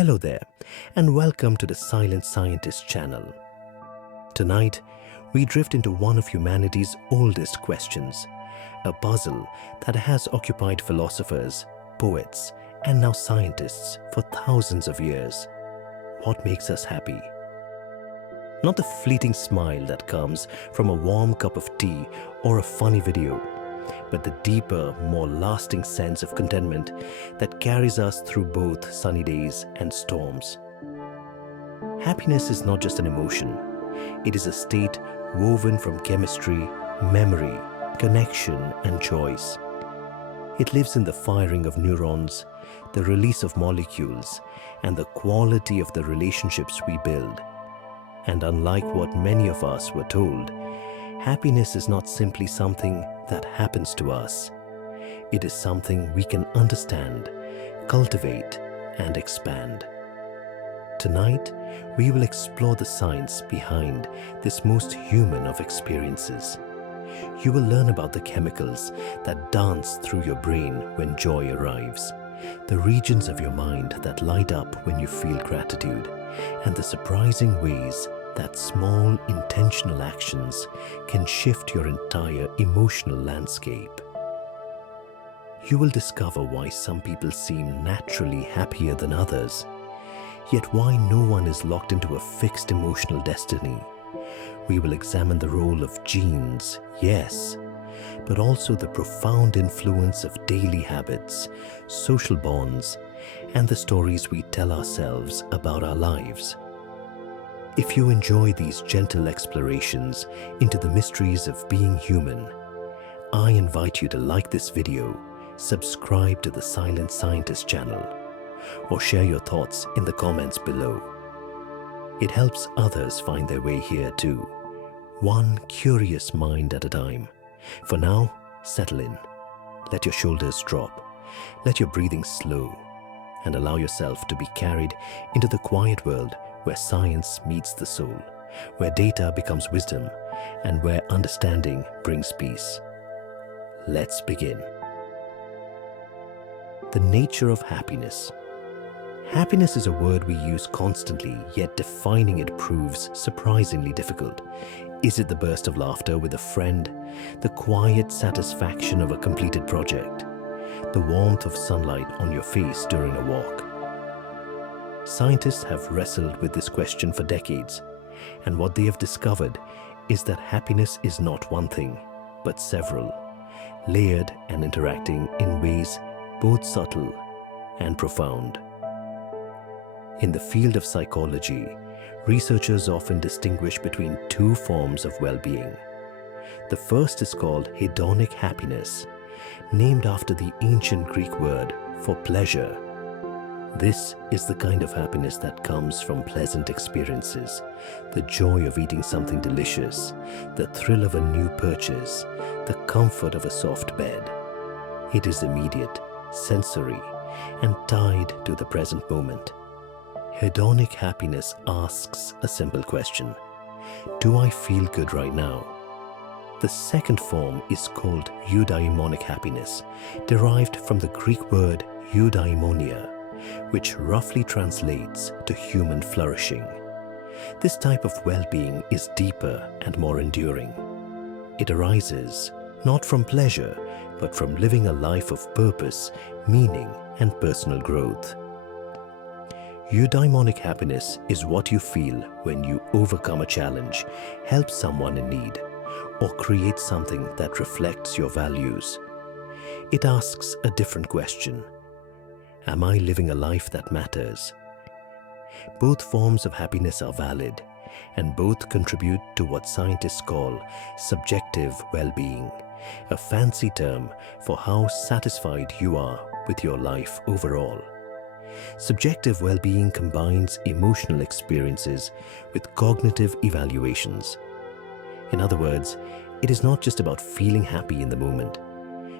Hello there, and welcome to the Silent Scientist channel. Tonight, we drift into one of humanity's oldest questions, a puzzle that has occupied philosophers, poets, and now scientists for thousands of years. What makes us happy? Not the fleeting smile that comes from a warm cup of tea or a funny video, but the deeper, more lasting sense of contentment that carries us through both sunny days and storms. Happiness is not just an emotion. It is a state woven from chemistry, memory, connection, and choice. It lives in the firing of neurons, the release of molecules, and the quality of the relationships we build. And unlike what many of us were told, happiness is not simply something that happens to us. It is something we can understand, cultivate, and expand. Tonight, we will explore the science behind this most human of experiences. You will learn about the chemicals that dance through your brain when joy arrives, the regions of your mind that light up when you feel gratitude, and the surprising ways that small intentional actions can shift your entire emotional landscape. You will discover why some people seem naturally happier than others, yet why no one is locked into a fixed emotional destiny. We will examine the role of genes, yes, but also the profound influence of daily habits, social bonds, and the stories we tell ourselves about our lives. If you enjoy these gentle explorations into the mysteries of being human, I invite you to like this video, subscribe to the Silent Scientist channel, or share your thoughts in the comments below. It helps others find their way here too, one curious mind at a time. For now, settle in. Let your shoulders drop. Let your breathing slow, and allow yourself to be carried into the quiet world where science meets the soul, where data becomes wisdom, and where understanding brings peace. Let's begin. The nature of happiness. Happiness is a word we use constantly, yet defining it proves surprisingly difficult. Is it the burst of laughter with a friend, the quiet satisfaction of a completed project, the warmth of sunlight on your face during a walk? Scientists have wrestled with this question for decades, and what they have discovered is that happiness is not one thing, but several, layered and interacting in ways both subtle and profound. In the field of psychology, researchers often distinguish between two forms of well-being. The first is called hedonic happiness, named after the ancient Greek word for pleasure. This is the kind of happiness that comes from pleasant experiences, the joy of eating something delicious, the thrill of a new purchase, the comfort of a soft bed. It is immediate, sensory, and tied to the present moment. Hedonic happiness asks a simple question: do I feel good right now? The second form is called eudaimonic happiness, derived from the Greek word eudaimonia, which roughly translates to human flourishing. This type of well-being is deeper and more enduring. It arises not from pleasure, but from living a life of purpose, meaning, and personal growth. Eudaimonic happiness is what you feel when you overcome a challenge, help someone in need, or create something that reflects your values. It asks a different question: am I living a life that matters? Both forms of happiness are valid, and both contribute to what scientists call subjective well-being, a fancy term for how satisfied you are with your life overall. Subjective well-being combines emotional experiences with cognitive evaluations. In other words, it is not just about feeling happy in the moment,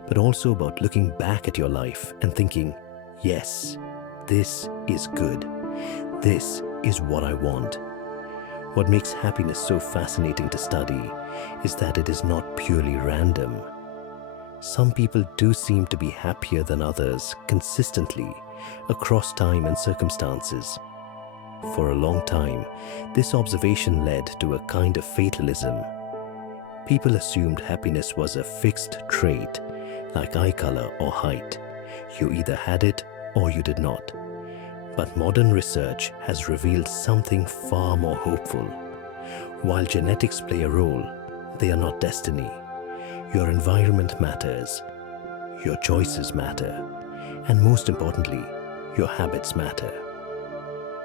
but also about looking back at your life and thinking, yes, this is good. This is what I want. What makes happiness so fascinating to study is that it is not purely random. Some people do seem to be happier than others consistently, across time and circumstances. For a long time, this observation led to a kind of fatalism. People assumed happiness was a fixed trait, like eye color or height. You either had it or you did not. But modern research has revealed something far more hopeful. While genetics play a role, they are not destiny. Your environment matters, your choices matter, and most importantly, your habits matter.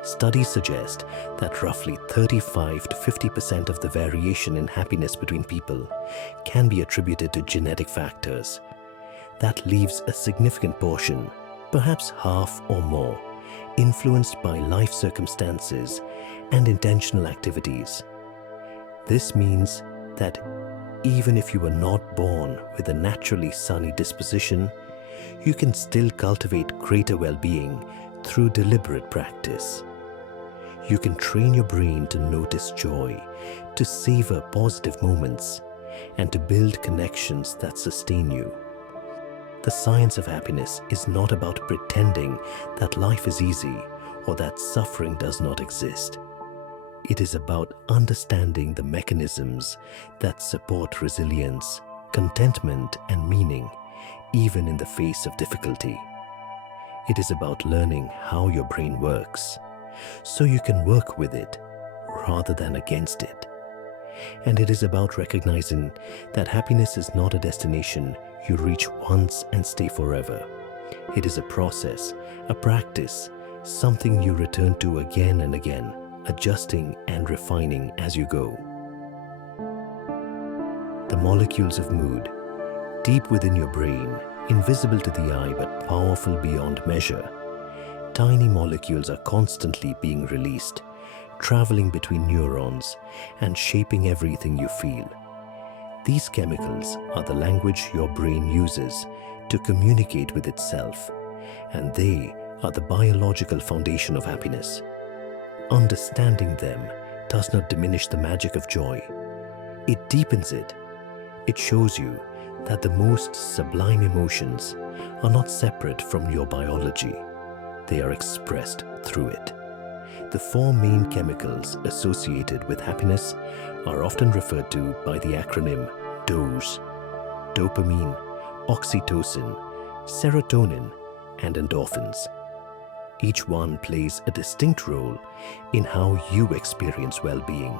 Studies suggest that roughly 35 to 50% of the variation in happiness between people can be attributed to genetic factors. That leaves a significant portion, perhaps half or more, influenced by life circumstances and intentional activities. This means that even if you were not born with a naturally sunny disposition, you can still cultivate greater well-being through deliberate practice. You can train your brain to notice joy, to savor positive moments, and to build connections that sustain you. The science of happiness is not about pretending that life is easy or that suffering does not exist. It is about understanding the mechanisms that support resilience, contentment, and meaning, even in the face of difficulty. It is about learning how your brain works, so you can work with it rather than against it. And it is about recognizing that happiness is not a destination you reach once and stay forever. It is a process, a practice, something you return to again and again, adjusting and refining as you go. The molecules of mood, deep within your brain, invisible to the eye but powerful beyond measure. Tiny molecules are constantly being released, traveling between neurons and shaping everything you feel. These chemicals are the language your brain uses to communicate with itself, and they are the biological foundation of happiness. Understanding them does not diminish the magic of joy. It deepens it. It shows you that the most sublime emotions are not separate from your biology. They are expressed through it. The four main chemicals associated with happiness are often referred to by the acronym DOSE: dopamine, oxytocin, serotonin, and endorphins. Each one plays a distinct role in how you experience well-being,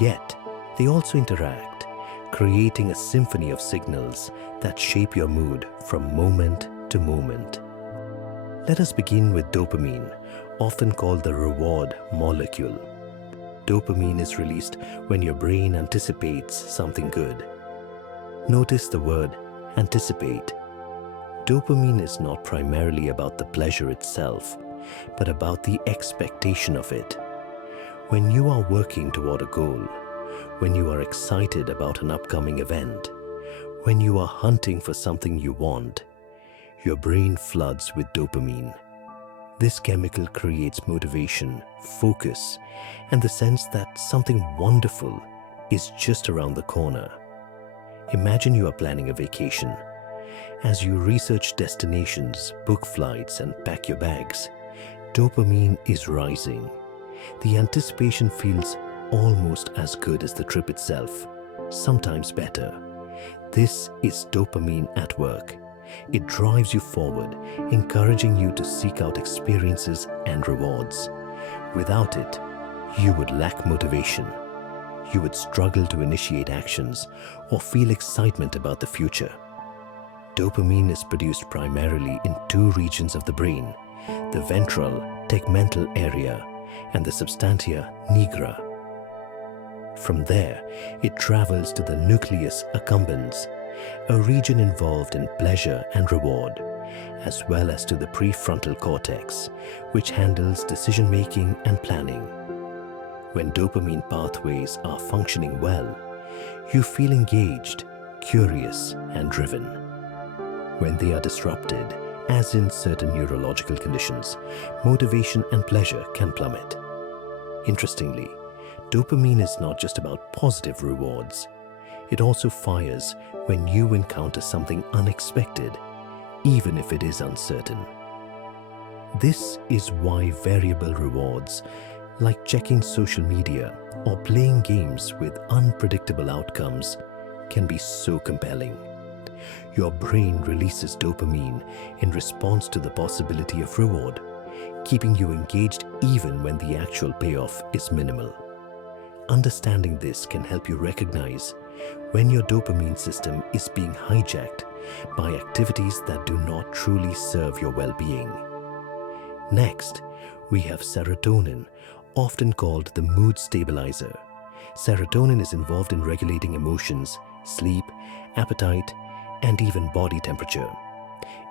yet they also interact, creating a symphony of signals that shape your mood from moment to moment. Let us begin with dopamine, often called the reward molecule. Dopamine is released when your brain anticipates something good. Notice the word anticipate. Dopamine is not primarily about the pleasure itself, but about the expectation of it. When you are working toward a goal, when you are excited about an upcoming event, when you are hunting for something you want, your brain floods with dopamine. This chemical creates motivation, focus, and the sense that something wonderful is just around the corner. Imagine you are planning a vacation. As you research destinations, book flights, and pack your bags, dopamine is rising. The anticipation feels almost as good as the trip itself, sometimes better. This is dopamine at work. It drives you forward, encouraging you to seek out experiences and rewards. Without it, you would lack motivation. You would struggle to initiate actions or feel excitement about the future. Dopamine is produced primarily in two regions of the brain, the ventral tegmental area and the substantia nigra. From there, it travels to the nucleus accumbens, a region involved in pleasure and reward, as well as to the prefrontal cortex, which handles decision-making and planning. When dopamine pathways are functioning well, you feel engaged, curious, and driven. When they are disrupted, as in certain neurological conditions, motivation and pleasure can plummet. Interestingly, dopamine is not just about positive rewards. It also fires when you encounter something unexpected, even if it is uncertain. This is why variable rewards, like checking social media or playing games with unpredictable outcomes, can be so compelling. Your brain releases dopamine in response to the possibility of reward, keeping you engaged even when the actual payoff is minimal. Understanding this can help you recognize when your dopamine system is being hijacked by activities that do not truly serve your well-being. Next, we have serotonin, often called the mood stabilizer. Serotonin is involved in regulating emotions, sleep, appetite, and even body temperature.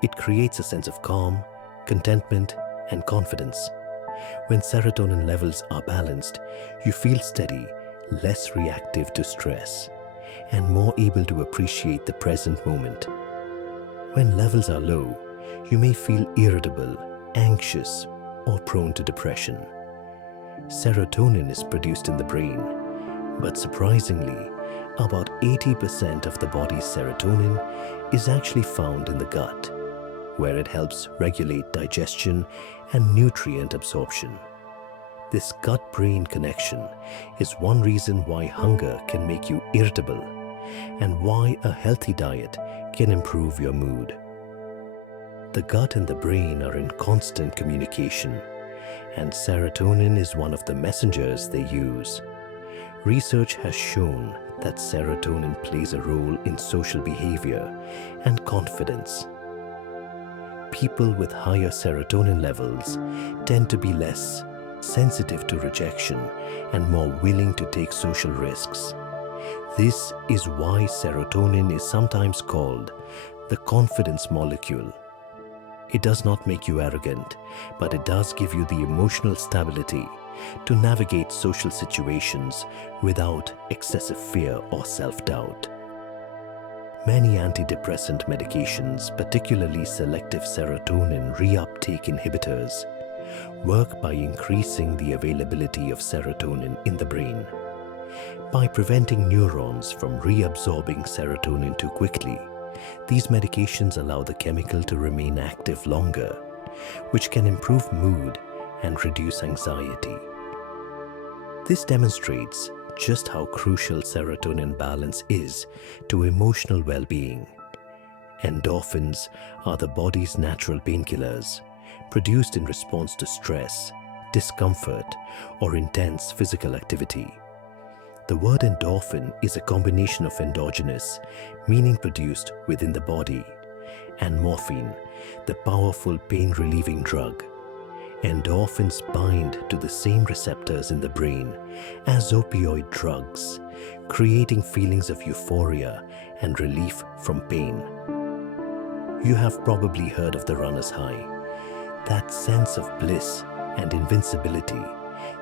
It creates a sense of calm, contentment, and confidence. When serotonin levels are balanced, you feel steady, less reactive to stress, and more able to appreciate the present moment. When levels are low, you may feel irritable, anxious, or prone to depression. Serotonin is produced in the brain, but surprisingly, about 80% of the body's serotonin is actually found in the gut, where it helps regulate digestion and nutrient absorption. This gut-brain connection is one reason why hunger can make you irritable and why a healthy diet can improve your mood. The gut and the brain are in constant communication, and serotonin is one of the messengers they use. Research has shown that serotonin plays a role in social behavior and confidence. People with higher serotonin levels tend to be less sensitive to rejection and more willing to take social risks. This is why serotonin is sometimes called the confidence molecule. It does not make you arrogant, but it does give you the emotional stability to navigate social situations without excessive fear or self-doubt. Many antidepressant medications, particularly selective serotonin reuptake inhibitors, work by increasing the availability of serotonin in the brain. By preventing neurons from reabsorbing serotonin too quickly, these medications allow the chemical to remain active longer, which can improve mood and reduce anxiety. This demonstrates just how crucial serotonin balance is to emotional well-being. Endorphins are the body's natural painkillers, produced in response to stress, discomfort, or intense physical activity. The word endorphin is a combination of endogenous, meaning produced within the body, and morphine, the powerful pain-relieving drug. Endorphins bind to the same receptors in the brain as opioid drugs, creating feelings of euphoria and relief from pain. You have probably heard of the runner's high, that sense of bliss and invincibility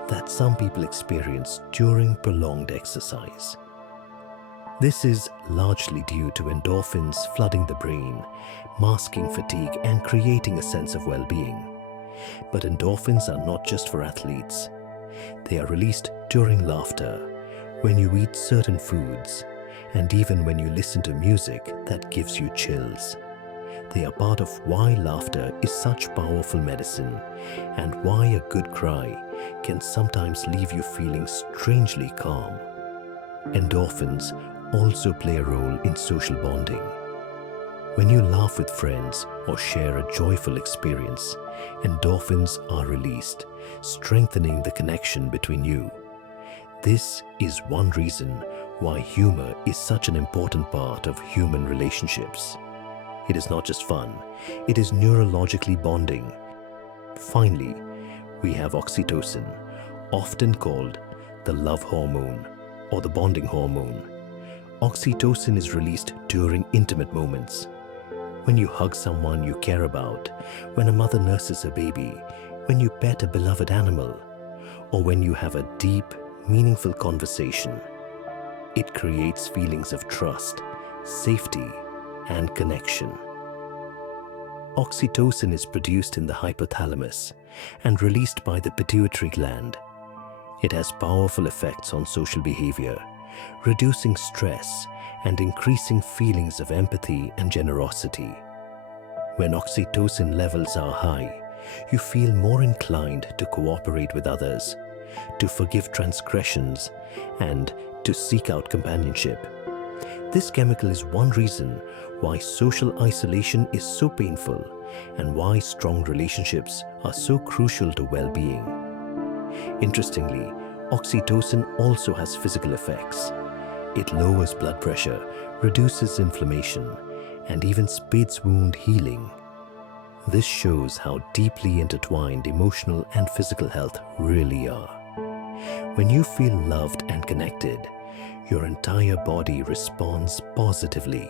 that some people experience during prolonged exercise. This is largely due to endorphins flooding the brain, masking fatigue and creating a sense of well-being. But endorphins are not just for athletes. They are released during laughter, when you eat certain foods, and even when you listen to music that gives you chills. They are part of why laughter is such powerful medicine and why a good cry can sometimes leave you feeling strangely calm. Endorphins also play a role in social bonding. When you laugh with friends or share a joyful experience, endorphins are released, strengthening the connection between you. This is one reason why humor is such an important part of human relationships. It is not just fun, it is neurologically bonding. Finally, we have oxytocin, often called the love hormone or the bonding hormone. Oxytocin is released during intimate moments. When you hug someone you care about, when a mother nurses a baby, when you pet a beloved animal, or when you have a deep, meaningful conversation. It creates feelings of trust, safety, and connection. Oxytocin is produced in the hypothalamus and released by the pituitary gland. It has powerful effects on social behavior, reducing stress and increasing feelings of empathy and generosity. When oxytocin levels are high, You feel more inclined to cooperate with others, to forgive transgressions, and to seek out companionship. This chemical is one reason why social isolation is so painful and why strong relationships are so crucial to well-being. Interestingly, oxytocin also has physical effects. It lowers blood pressure, reduces inflammation, and even speeds wound healing. This shows how deeply intertwined emotional and physical health really are. When you feel loved and connected, your entire body responds positively.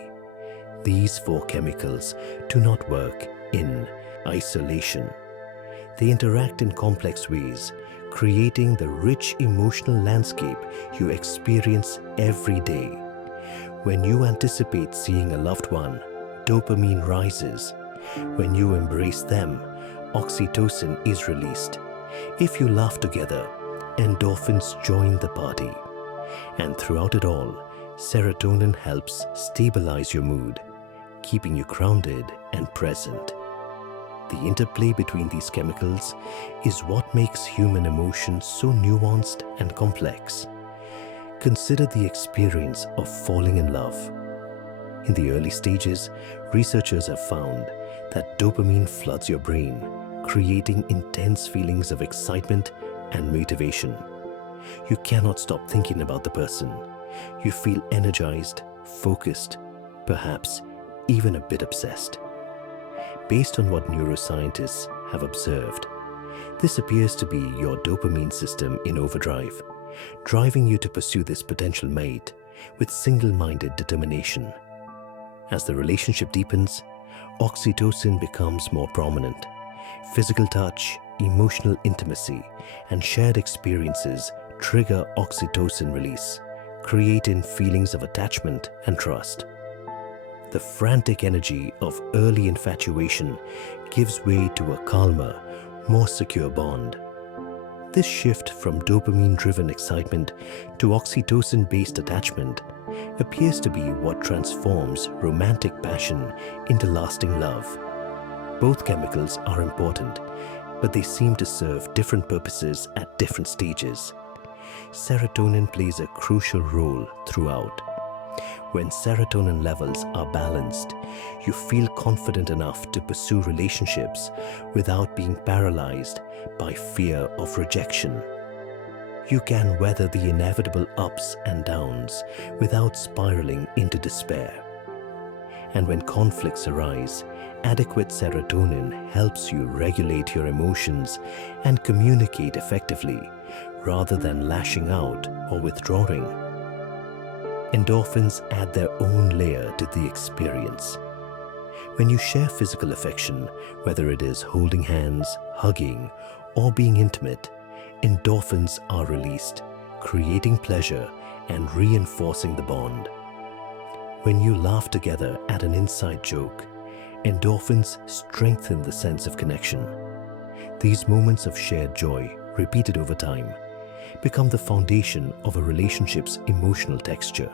These four chemicals do not work in isolation. They interact in complex ways, creating the rich emotional landscape you experience every day. When you anticipate seeing a loved one, dopamine rises. When you embrace them, oxytocin is released. If you laugh together, endorphins join the party. And throughout it all, serotonin helps stabilize your mood, keeping you grounded and present. The interplay between these chemicals is what makes human emotions so nuanced and complex. Consider the experience of falling in love. In the early stages, researchers have found that dopamine floods your brain, creating intense feelings of excitement and motivation. You cannot stop thinking about the person. You feel energized, focused, perhaps even a bit obsessed. Based on what neuroscientists have observed, this appears to be your dopamine system in overdrive, driving you to pursue this potential mate with single-minded determination. As the relationship deepens, oxytocin becomes more prominent. Physical touch, emotional intimacy, and shared experiences trigger oxytocin release, creating feelings of attachment and trust. The frantic energy of early infatuation gives way to a calmer, more secure bond. This shift from dopamine-driven excitement to oxytocin-based attachment appears to be what transforms romantic passion into lasting love. Both chemicals are important, but they seem to serve different purposes at different stages. Serotonin plays a crucial role throughout. When serotonin levels are balanced, you feel confident enough to pursue relationships without being paralyzed by fear of rejection. You can weather the inevitable ups and downs without spiraling into despair. And when conflicts arise, adequate serotonin helps you regulate your emotions and communicate effectively rather than lashing out or withdrawing. Endorphins add their own layer to the experience. When you share physical affection, whether it is holding hands, hugging, or being intimate, endorphins are released, creating pleasure and reinforcing the bond. When you laugh together at an inside joke, endorphins strengthen the sense of connection. These moments of shared joy, repeated over time, become the foundation of a relationship's emotional texture.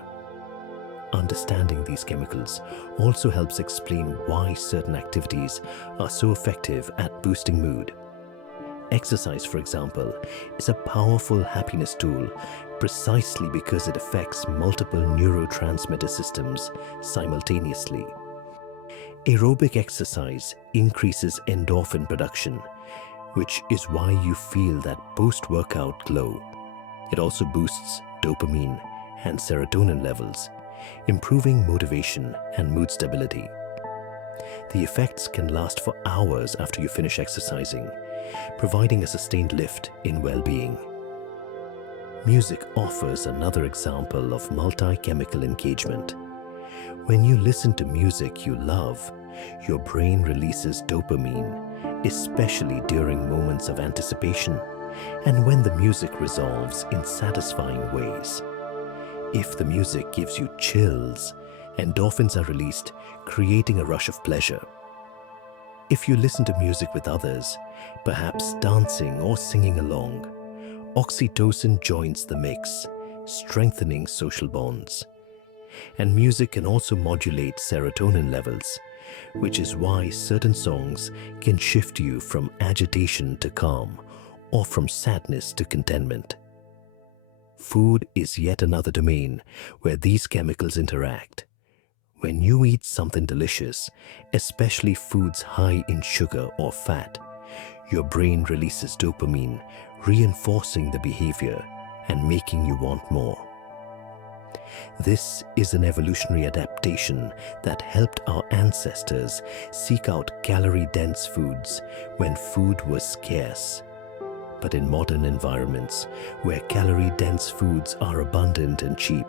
Understanding these chemicals also helps explain why certain activities are so effective at boosting mood. Exercise, for example, is a powerful happiness tool precisely because it affects multiple neurotransmitter systems simultaneously. Aerobic exercise increases endorphin production, which is why you feel that post-workout glow. It also boosts dopamine and serotonin levels, improving motivation and mood stability. The effects can last for hours after you finish exercising, providing a sustained lift in well-being. Music offers another example of multi-chemical engagement. When you listen to music you love, your brain releases dopamine, especially during moments of anticipation and when the music resolves in satisfying ways. If the music gives you chills, endorphins are released, creating a rush of pleasure. If you listen to music with others, perhaps dancing or singing along, oxytocin joins the mix, strengthening social bonds. And music can also modulate serotonin levels, which is why certain songs can shift you from agitation to calm or from sadness to contentment. Food is yet another domain where these chemicals interact. When you eat something delicious, especially foods high in sugar or fat, your brain releases dopamine, reinforcing the behavior and making you want more. This is an evolutionary adaptation that helped our ancestors seek out calorie-dense foods when food was scarce. But in modern environments, where calorie-dense foods are abundant and cheap,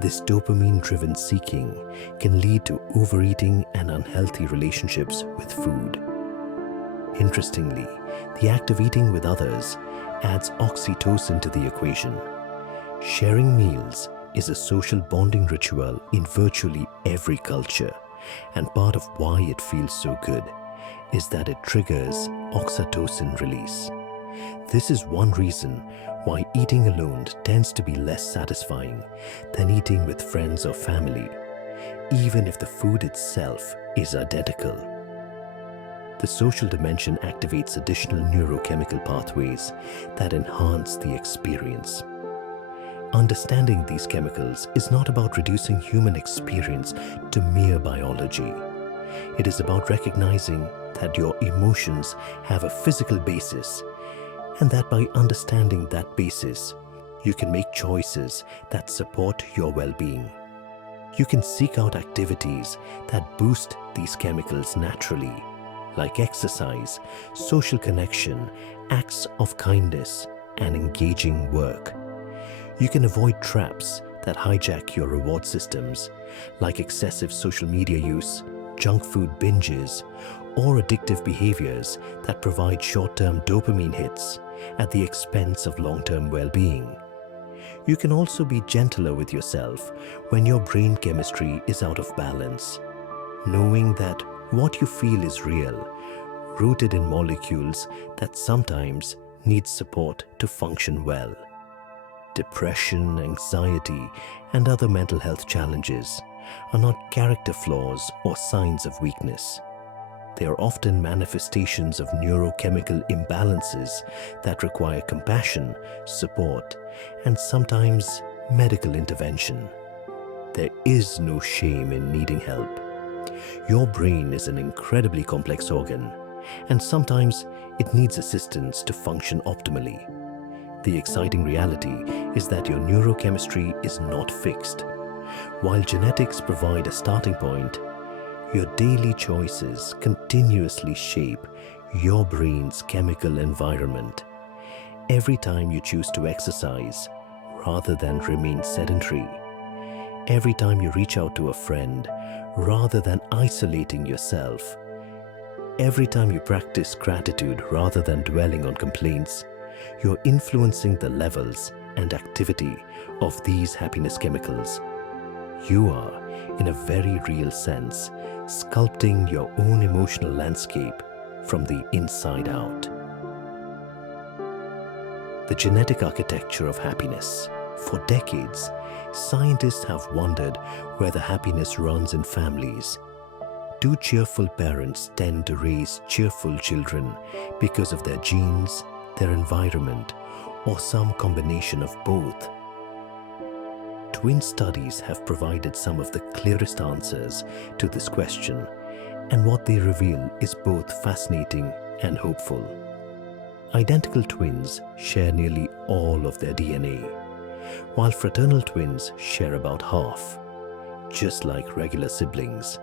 this dopamine-driven seeking can lead to overeating and unhealthy relationships with food. Interestingly, the act of eating with others adds oxytocin to the equation. Sharing meals is a social bonding ritual in virtually every culture, and part of why it feels so good is that it triggers oxytocin release. This is one reason why eating alone tends to be less satisfying than eating with friends or family, even if the food itself is identical. The social dimension activates additional neurochemical pathways that enhance the experience. Understanding these chemicals is not about reducing human experience to mere biology. It is about recognizing that your emotions have a physical basis, and that by understanding that basis, you can make choices that support your well-being. You can seek out activities that boost these chemicals naturally, like exercise, social connection, acts of kindness, and engaging work. You can avoid traps that hijack your reward systems, like excessive social media use, junk food binges, or addictive behaviors that provide short-term dopamine hits at the expense of long-term well-being. You can also be gentler with yourself when your brain chemistry is out of balance, knowing that what you feel is real, rooted in molecules that sometimes need support to function well. Depression, anxiety, and other mental health challenges are not character flaws or signs of weakness. They are often manifestations of neurochemical imbalances that require compassion, support, and sometimes medical intervention. There is no shame in needing help. Your brain is an incredibly complex organ, and sometimes it needs assistance to function optimally. The exciting reality is that your neurochemistry is not fixed. While genetics provide a starting point, your daily choices continuously shape your brain's chemical environment. Every time you choose to exercise rather than remain sedentary, every time you reach out to a friend rather than isolating yourself, every time you practice gratitude rather than dwelling on complaints, you're influencing the levels and activity of these happiness chemicals. You are, in a very real sense, sculpting your own emotional landscape from the inside out. The genetic architecture of happiness. For decades, scientists have wondered whether happiness runs in families. Do cheerful parents tend to raise cheerful children because of their genes, their environment, or some combination of both? Twin studies have provided some of the clearest answers to this question, and what they reveal is both fascinating and hopeful. Identical twins share nearly all of their DNA, while fraternal twins share about half, just like regular siblings.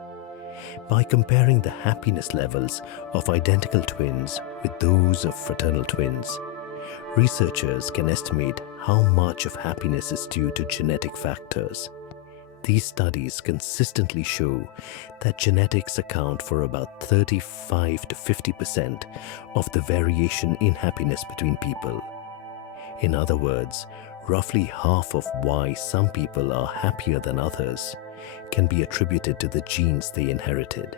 By comparing the happiness levels of identical twins with those of fraternal twins, researchers can estimate how much of happiness is due to genetic factors. These studies consistently show that genetics account for about 35 to 50% of the variation in happiness between people. In other words, roughly half of why some people are happier than others can be attributed to the genes they inherited.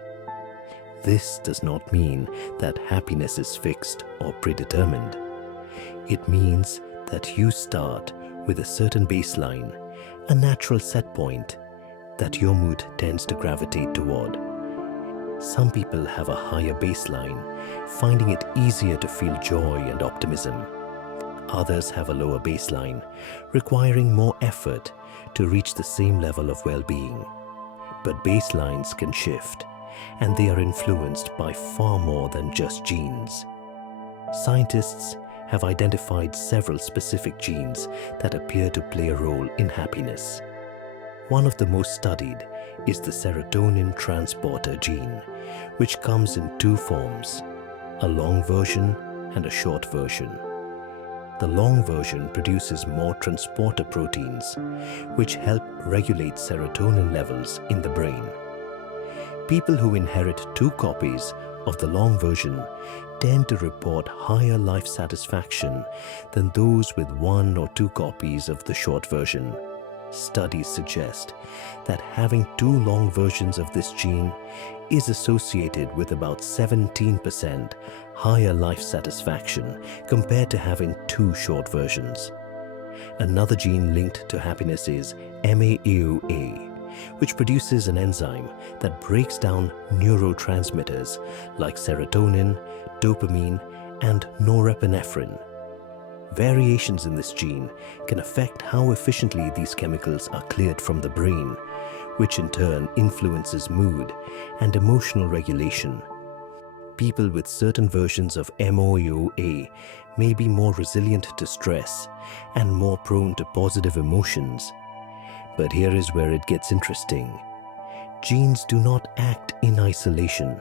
This does not mean that happiness is fixed or predetermined. It means that you start with a certain baseline, a natural set point that your mood tends to gravitate toward. Some people have a higher baseline, finding it easier to feel joy and optimism. Others have a lower baseline, requiring more effort to reach the same level of well-being. But baselines can shift, and they are influenced by far more than just genes. Scientists have identified several specific genes that appear to play a role in happiness. One of the most studied is the serotonin transporter gene, which comes in two forms, a long version and a short version. The long version produces more transporter proteins, which help regulate serotonin levels in the brain. People who inherit two copies of the long version tend to report higher life satisfaction than those with one or two copies of the short version. Studies suggest that having two long versions of this gene is associated with about 17% higher life satisfaction compared to having two short versions. Another gene linked to happiness is MAOA, which produces an enzyme that breaks down neurotransmitters like serotonin, dopamine, and norepinephrine. Variations in this gene can affect how efficiently these chemicals are cleared from the brain, which in turn influences mood and emotional regulation. People with certain versions of MAOA may be more resilient to stress and more prone to positive emotions. But here is where it gets interesting. Genes do not act in isolation.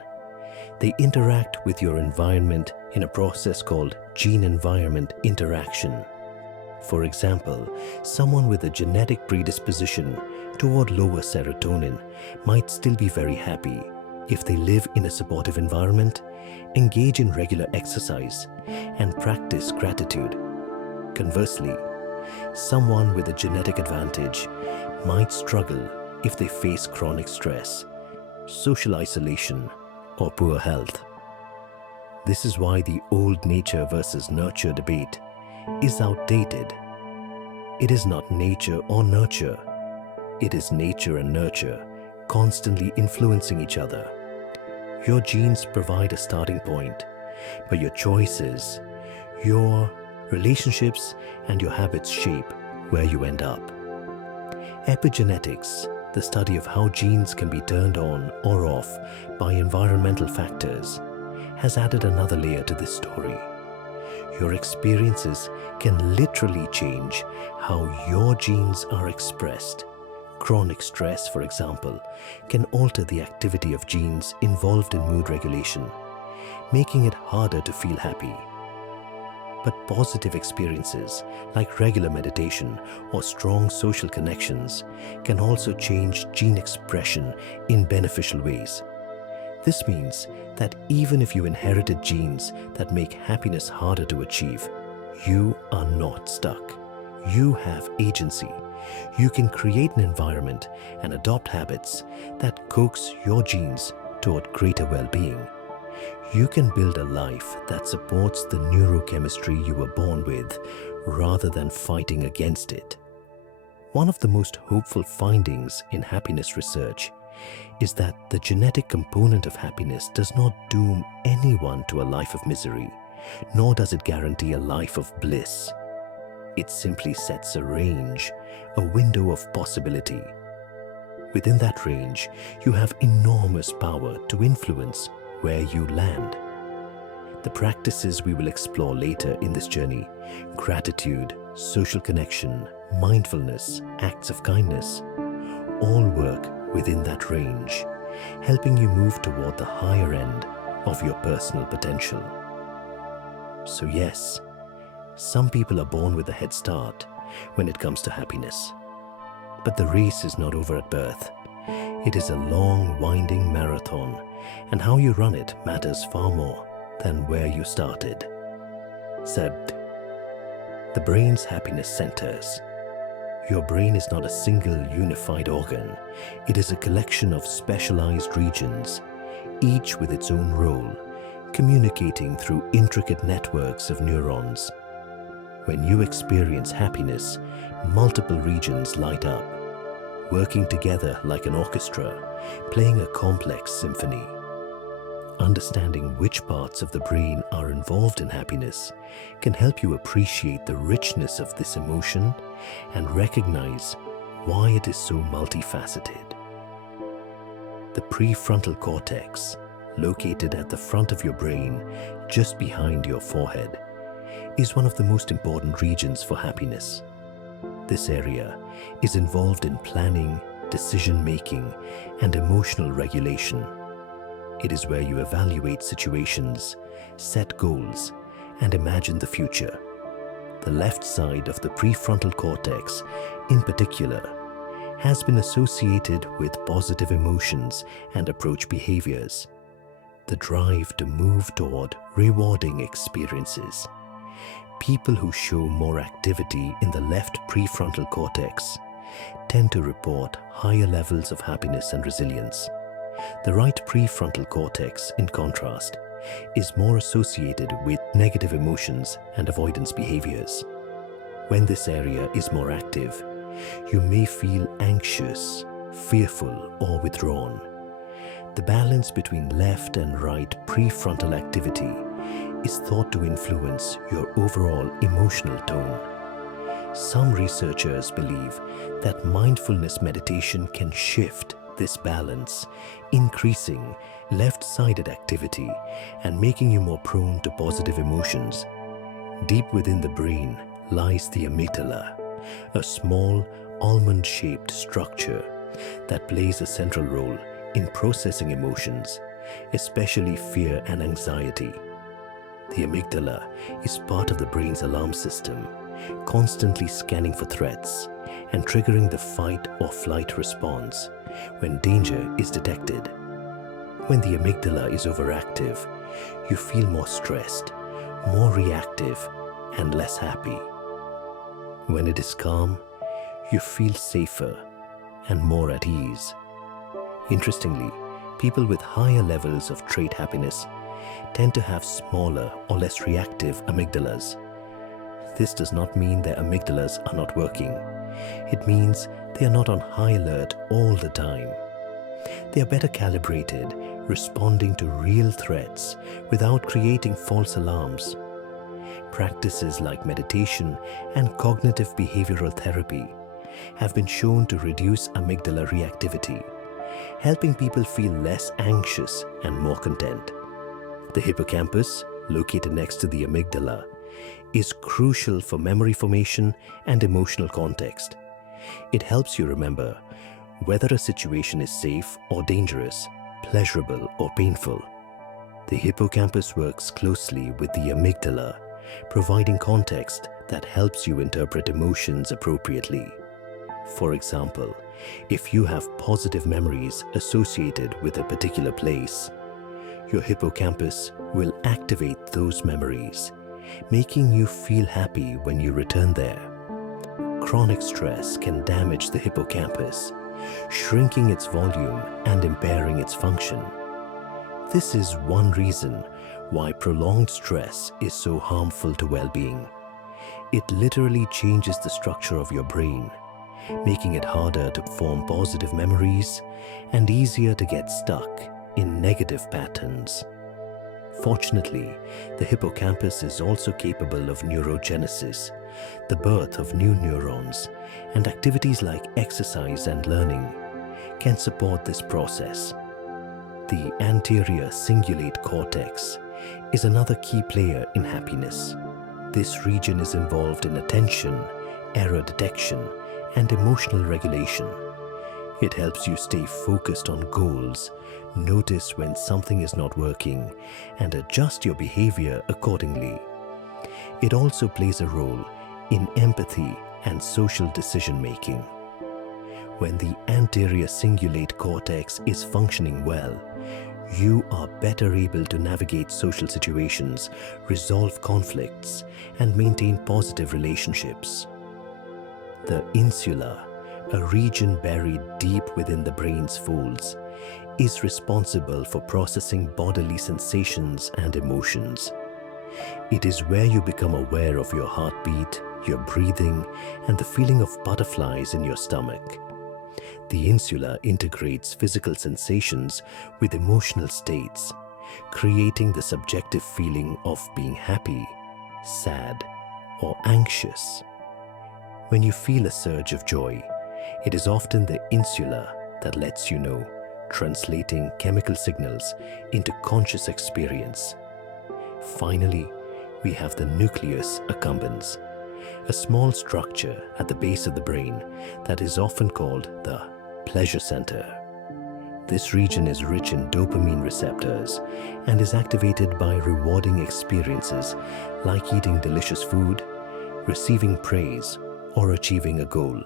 They interact with your environment in a process called gene-environment interaction. For example, someone with a genetic predisposition toward lower serotonin might still be very happy if they live in a supportive environment, engage in regular exercise, and practice gratitude. Conversely, someone with a genetic advantage might struggle if they face chronic stress, social isolation, or poor health. This is why the old nature versus nurture debate is outdated. It is not nature or nurture. It is nature and nurture constantly influencing each other. Your genes provide a starting point, but your choices, your relationships, and your habits shape where you end up. Epigenetics, the study of how genes can be turned on or off by environmental factors, has added another layer to this story. Your experiences can literally change how your genes are expressed. Chronic stress, for example, can alter the activity of genes involved in mood regulation, making it harder to feel happy. But positive experiences, like regular meditation or strong social connections, can also change gene expression in beneficial ways. This means that even if you inherited genes that make happiness harder to achieve, you are not stuck. You have agency. You can create an environment and adopt habits that coax your genes toward greater well-being. You can build a life that supports the neurochemistry you were born with rather than fighting against it. One of the most hopeful findings in happiness research is that the genetic component of happiness does not doom anyone to a life of misery, nor does it guarantee a life of bliss. It simply sets a range, a window of possibility. Within that range, you have enormous power to influence where you land. The practices we will explore later in this journey, gratitude, social connection, mindfulness, acts of kindness, all work within that range, helping you move toward the higher end of your personal potential. So yes, some people are born with a head start when it comes to happiness. But the race is not over at birth. It is a long, winding marathon, and how you run it matters far more than where you started. Said, the brain's happiness centers. Your brain is not a single unified organ. It is a collection of specialized regions, each with its own role, communicating through intricate networks of neurons. When you experience happiness, multiple regions light up, working together like an orchestra, playing a complex symphony. Understanding which parts of the brain are involved in happiness can help you appreciate the richness of this emotion and recognize why it is so multifaceted. The prefrontal cortex, located at the front of your brain, just behind your forehead, is one of the most important regions for happiness. This area is involved in planning, decision-making, and emotional regulation. It is where you evaluate situations, set goals, and imagine the future. The left side of the prefrontal cortex, in particular, has been associated with positive emotions and approach behaviors. The drive to move toward rewarding experiences. People who show more activity in the left prefrontal cortex tend to report higher levels of happiness and resilience. The right prefrontal cortex, in contrast, is more associated with negative emotions and avoidance behaviors. When this area is more active, you may feel anxious, fearful, or withdrawn. The balance between left and right prefrontal activity is thought to influence your overall emotional tone. Some researchers believe that mindfulness meditation can shift this balance, increasing left-sided activity and making you more prone to positive emotions. Deep within the brain lies the amygdala, a small almond-shaped structure that plays a central role in processing emotions, especially fear and anxiety. The amygdala is part of the brain's alarm system, constantly scanning for threats and triggering the fight or flight response when danger is detected. When the amygdala is overactive, you feel more stressed, more reactive, and less happy. When it is calm, you feel safer and more at ease. Interestingly, people with higher levels of trait happiness tend to have smaller or less reactive amygdalas. This does not mean their amygdalas are not working. It means they are not on high alert all the time. They are better calibrated, responding to real threats without creating false alarms. Practices like meditation and cognitive behavioral therapy have been shown to reduce amygdala reactivity, helping people feel less anxious and more content. The hippocampus, located next to the amygdala, is crucial for memory formation and emotional context. It helps you remember whether a situation is safe or dangerous, pleasurable or painful. The hippocampus works closely with the amygdala, providing context that helps you interpret emotions appropriately. For example, if you have positive memories associated with a particular place, your hippocampus will activate those memories, making you feel happy when you return there. Chronic stress can damage the hippocampus, shrinking its volume and impairing its function. This is one reason why prolonged stress is so harmful to well-being. It literally changes the structure of your brain, making it harder to form positive memories and easier to get stuck in negative patterns. Fortunately, the hippocampus is also capable of neurogenesis, the birth of new neurons, and activities like exercise and learning can support this process. The anterior cingulate cortex is another key player in happiness. This region is involved in attention, error detection, and emotional regulation. It helps you stay focused on goals, notice when something is not working, and adjust your behavior accordingly. It also plays a role in empathy and social decision-making. When the anterior cingulate cortex is functioning well, you are better able to navigate social situations, resolve conflicts, and maintain positive relationships. The insula, a region buried deep within the brain's folds, is responsible for processing bodily sensations and emotions. It is where you become aware of your heartbeat, your breathing, and the feeling of butterflies in your stomach. The insula integrates physical sensations with emotional states, creating the subjective feeling of being happy, sad, or anxious. When you feel a surge of joy, it is often the insula that lets you know, translating chemical signals into conscious experience. Finally, we have the nucleus accumbens, a small structure at the base of the brain that is often called the pleasure center. This region is rich in dopamine receptors and is activated by rewarding experiences like eating delicious food, receiving praise, or achieving a goal.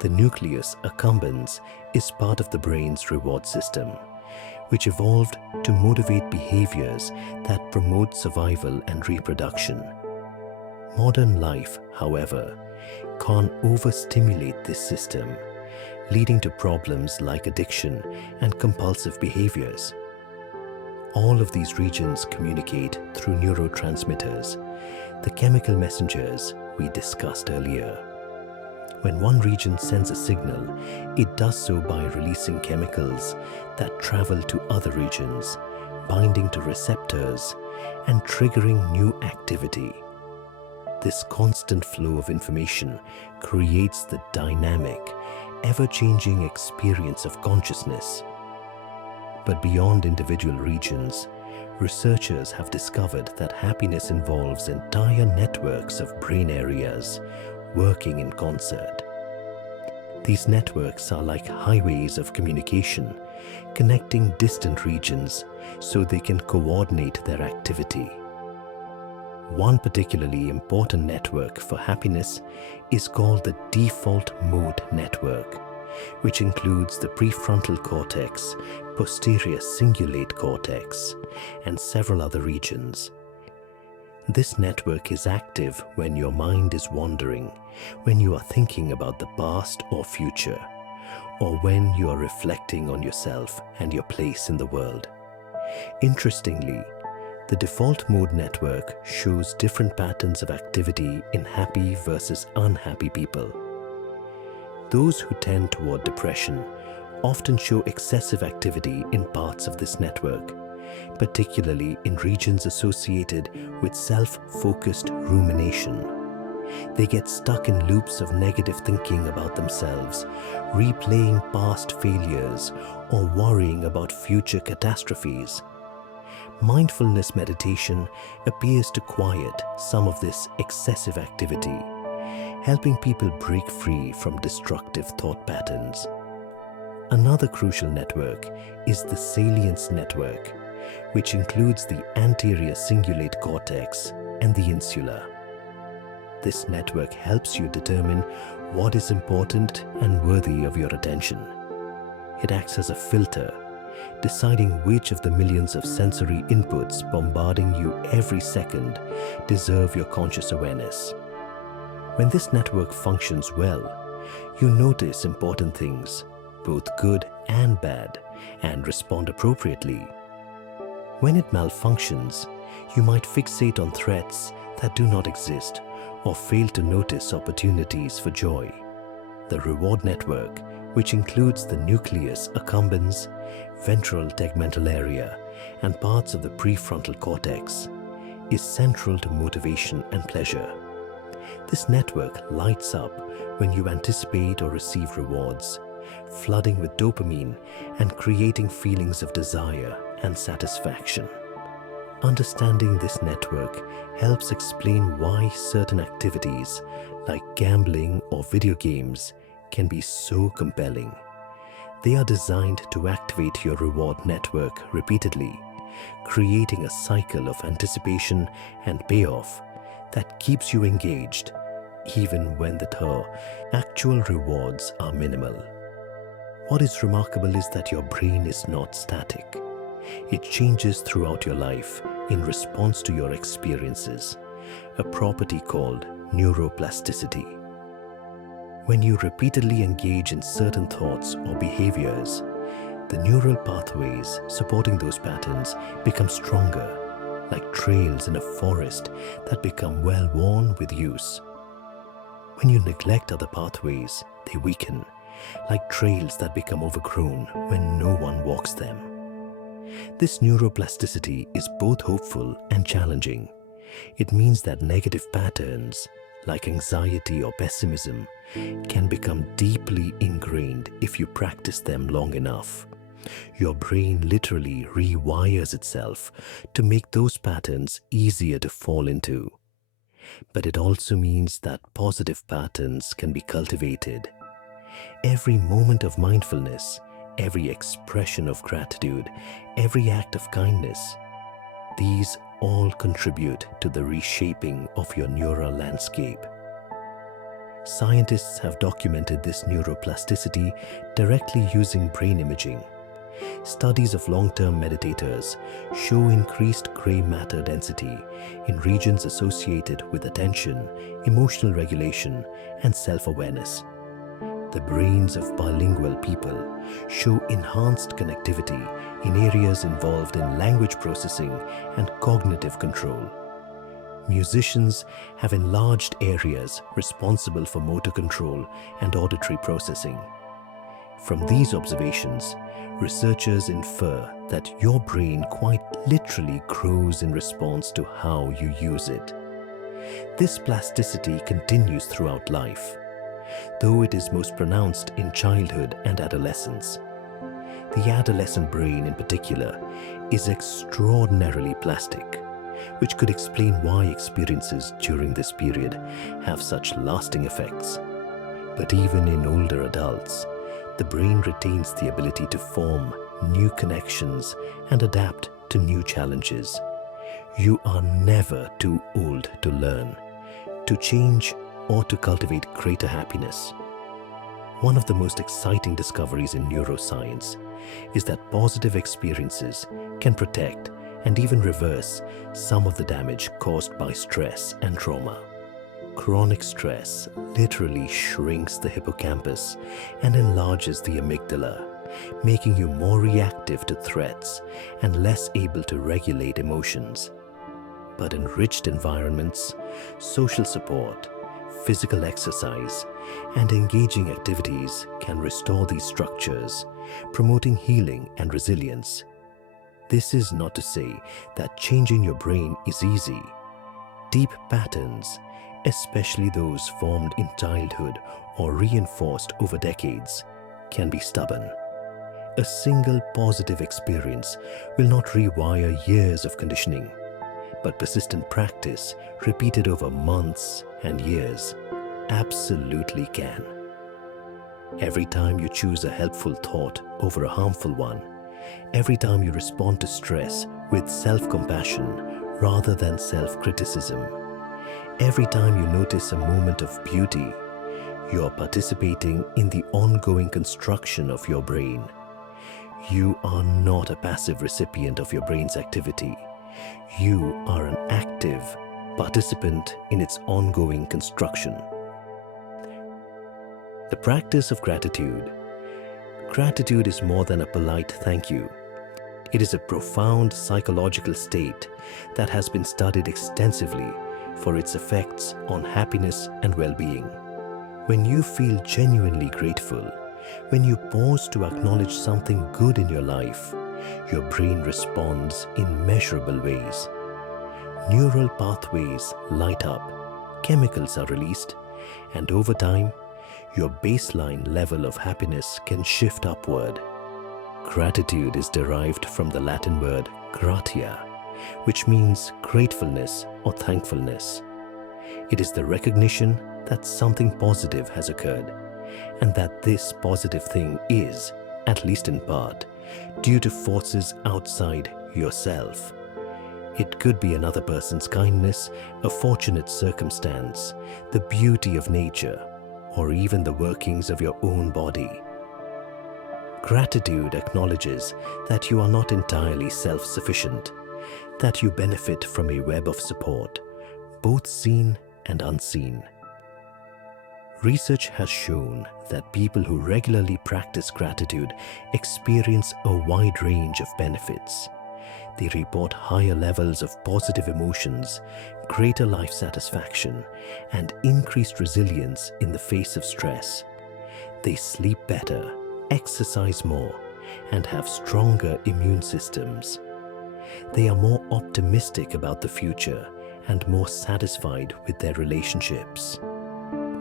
The nucleus accumbens is part of the brain's reward system, which evolved to motivate behaviors that promote survival and reproduction. Modern life, however, can overstimulate this system, leading to problems like addiction and compulsive behaviors. All of these regions communicate through neurotransmitters, the chemical messengers we discussed earlier. When one region sends a signal, it does so by releasing chemicals that travel to other regions, binding to receptors, and triggering new activity. This constant flow of information creates the dynamic, ever-changing experience of consciousness. But beyond individual regions, researchers have discovered that happiness involves entire networks of brain areas working in concert. These networks are like highways of communication, connecting distant regions so they can coordinate their activity. One particularly important network for happiness is called the default mode network, which includes the prefrontal cortex, posterior cingulate cortex, and several other regions. This network is active when your mind is wandering, when you are thinking about the past or future, or when you are reflecting on yourself and your place in the world. Interestingly, the default mode network shows different patterns of activity in happy versus unhappy people. Those who tend toward depression often show excessive activity in parts of this network, particularly in regions associated with self-focused rumination. They get stuck in loops of negative thinking about themselves, replaying past failures, or worrying about future catastrophes. Mindfulness meditation appears to quiet some of this excessive activity, helping people break free from destructive thought patterns. Another crucial network is the salience network, which includes the anterior cingulate cortex and the insula. This network helps you determine what is important and worthy of your attention. It acts as a filter, deciding which of the millions of sensory inputs bombarding you every second deserve your conscious awareness. When this network functions well, you notice important things, both good and bad, and respond appropriately. When it malfunctions, you might fixate on threats that do not exist or fail to notice opportunities for joy. The reward network, which includes the nucleus accumbens, ventral tegmental area, and parts of the prefrontal cortex, is central to motivation and pleasure. This network lights up when you anticipate or receive rewards, flooding with dopamine and creating feelings of desire and satisfaction. Understanding this network helps explain why certain activities, like gambling or video games, can be so compelling. They are designed to activate your reward network repeatedly, creating a cycle of anticipation and payoff that keeps you engaged, even when the actual rewards are minimal. What is remarkable is that your brain is not static. It changes throughout your life in response to your experiences, a property called neuroplasticity. When you repeatedly engage in certain thoughts or behaviors, the neural pathways supporting those patterns become stronger, like trails in a forest that become well worn with use. When you neglect other pathways, they weaken, like trails that become overgrown when no one walks them. This neuroplasticity is both hopeful and challenging. It means that negative patterns, like anxiety or pessimism, can become deeply ingrained if you practice them long enough. Your brain literally rewires itself to make those patterns easier to fall into. But it also means that positive patterns can be cultivated. Every moment of mindfulness, every expression of gratitude, every act of kindness, these all contribute to the reshaping of your neural landscape. Scientists have documented this neuroplasticity directly using brain imaging. Studies of long-term meditators show increased gray matter density in regions associated with attention, emotional regulation, and self-awareness. The brains of bilingual people show enhanced connectivity in areas involved in language processing and cognitive control. Musicians have enlarged areas responsible for motor control and auditory processing. From these observations, researchers infer that your brain quite literally grows in response to how you use it. This plasticity continues throughout life, though it is most pronounced in childhood and adolescence. The adolescent brain in particular is extraordinarily plastic, which could explain why experiences during this period have such lasting effects. But even in older adults, the brain retains the ability to form new connections and adapt to new challenges. You are never too old to learn, to change, or to cultivate greater happiness. One of the most exciting discoveries in neuroscience is that positive experiences can protect and even reverse some of the damage caused by stress and trauma. Chronic stress literally shrinks the hippocampus and enlarges the amygdala, making you more reactive to threats and less able to regulate emotions. But enriched environments, social support, physical exercise, and engaging activities can restore these structures, promoting healing and resilience. This is not to say that changing your brain is easy. Deep patterns, especially those formed in childhood or reinforced over decades, can be stubborn. A single positive experience will not rewire years of conditioning, but persistent practice, repeated over months and years, absolutely can. Every time you choose a helpful thought over a harmful one, every time you respond to stress with self-compassion rather than self-criticism, every time you notice a moment of beauty, you are participating in the ongoing construction of your brain. You are not a passive recipient of your brain's activity. You are an active participant in its ongoing construction. The practice of gratitude. Gratitude is more than a polite thank you. It is a profound psychological state that has been studied extensively for its effects on happiness and well-being. When you feel genuinely grateful, when you pause to acknowledge something good in your life, your brain responds in measurable ways. Neural pathways light up, chemicals are released, and over time, your baseline level of happiness can shift upward. Gratitude is derived from the Latin word gratia, which means gratefulness or thankfulness. It is the recognition that something positive has occurred, and that this positive thing is, at least in part, due to forces outside yourself. It could be another person's kindness, a fortunate circumstance, the beauty of nature, or even the workings of your own body. Gratitude acknowledges that you are not entirely self-sufficient, that you benefit from a web of support, both seen and unseen. Research has shown that people who regularly practice gratitude experience a wide range of benefits. They report higher levels of positive emotions, greater life satisfaction, and increased resilience in the face of stress. They sleep better, exercise more, and have stronger immune systems. They are more optimistic about the future and more satisfied with their relationships.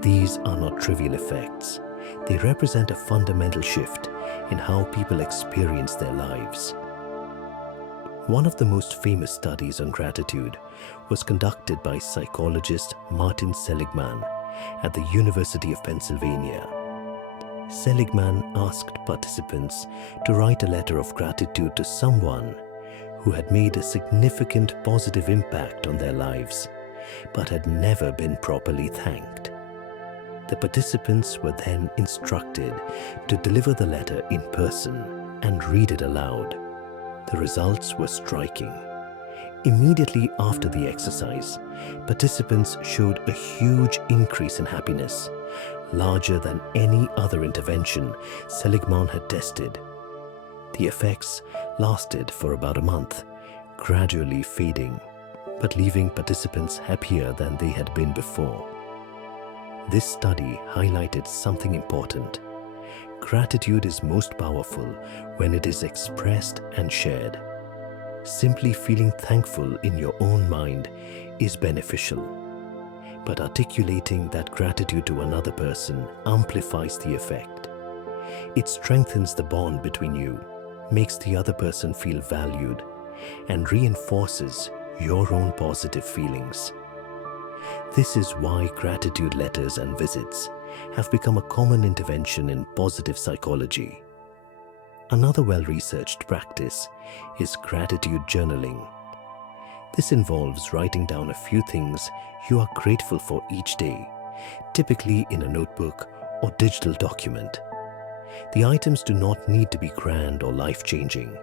These are not trivial effects. They represent a fundamental shift in how people experience their lives. One of the most famous studies on gratitude was conducted by psychologist Martin Seligman at the University of Pennsylvania. Seligman asked participants to write a letter of gratitude to someone who had made a significant positive impact on their lives, but had never been properly thanked. The participants were then instructed to deliver the letter in person and read it aloud. The results were striking. Immediately after the exercise, participants showed a huge increase in happiness, larger than any other intervention Seligman had tested. The effects lasted for about a month, gradually fading, but leaving participants happier than they had been before. This study highlighted something important. Gratitude is most powerful when it is expressed and shared. Simply feeling thankful in your own mind is beneficial, but articulating that gratitude to another person amplifies the effect. It strengthens the bond between you, makes the other person feel valued, and reinforces your own positive feelings. This is why gratitude letters and visits have become a common intervention in positive psychology. Another well-researched practice is gratitude journaling. This involves writing down a few things you are grateful for each day, typically in a notebook or digital document. The items do not need to be grand or life-changing.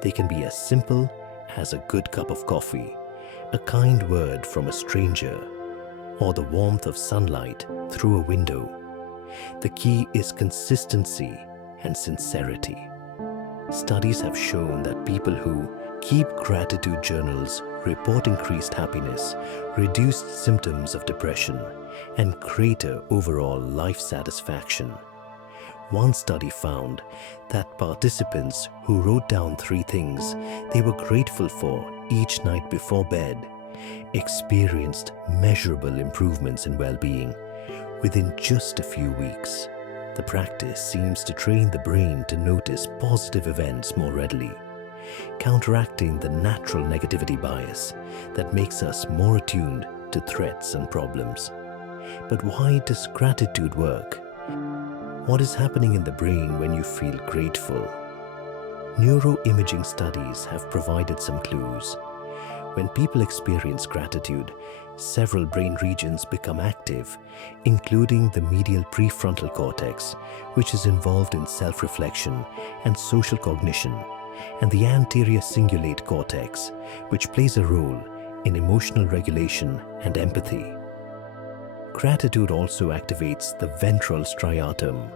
They can be as simple as a good cup of coffee, a kind word from a stranger, or the warmth of sunlight through a window. The key is consistency and sincerity. Studies have shown that people who keep gratitude journals report increased happiness, reduced symptoms of depression, and greater overall life satisfaction. One study found that participants who wrote down 3 things they were grateful for each night before bed experienced measurable improvements in well-being within just a few weeks. The practice seems to train the brain to notice positive events more readily, counteracting the natural negativity bias that makes us more attuned to threats and problems. But why does gratitude work? What is happening in the brain when you feel grateful? Neuroimaging studies have provided some clues. When people experience gratitude, several brain regions become active, including the medial prefrontal cortex, which is involved in self-reflection and social cognition, and the anterior cingulate cortex, which plays a role in emotional regulation and empathy. Gratitude also activates the ventral striatum,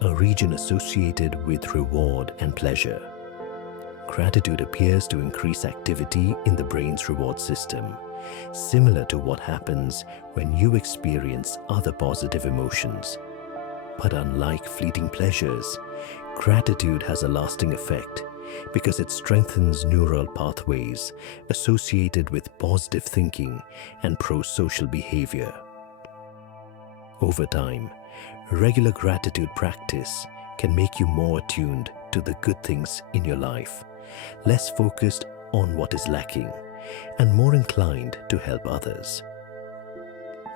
a region associated with reward and pleasure. Gratitude appears to increase activity in the brain's reward system, similar to what happens when you experience other positive emotions. But unlike fleeting pleasures, gratitude has a lasting effect because it strengthens neural pathways associated with positive thinking and pro-social behavior. Over time, regular gratitude practice can make you more attuned to the good things in your life, less focused on what is lacking, and more inclined to help others.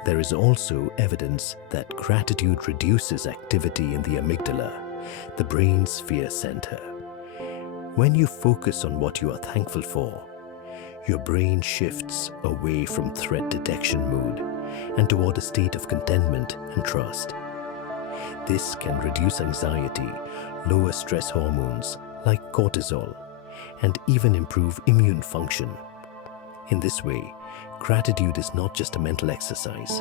There is also evidence that gratitude reduces activity in the amygdala, the brain's fear center. When you focus on what you are thankful for, your brain shifts away from threat detection mode and toward a state of contentment and trust. This can reduce anxiety, lower stress hormones like cortisol, and even improve immune function. In this way, gratitude is not just a mental exercise.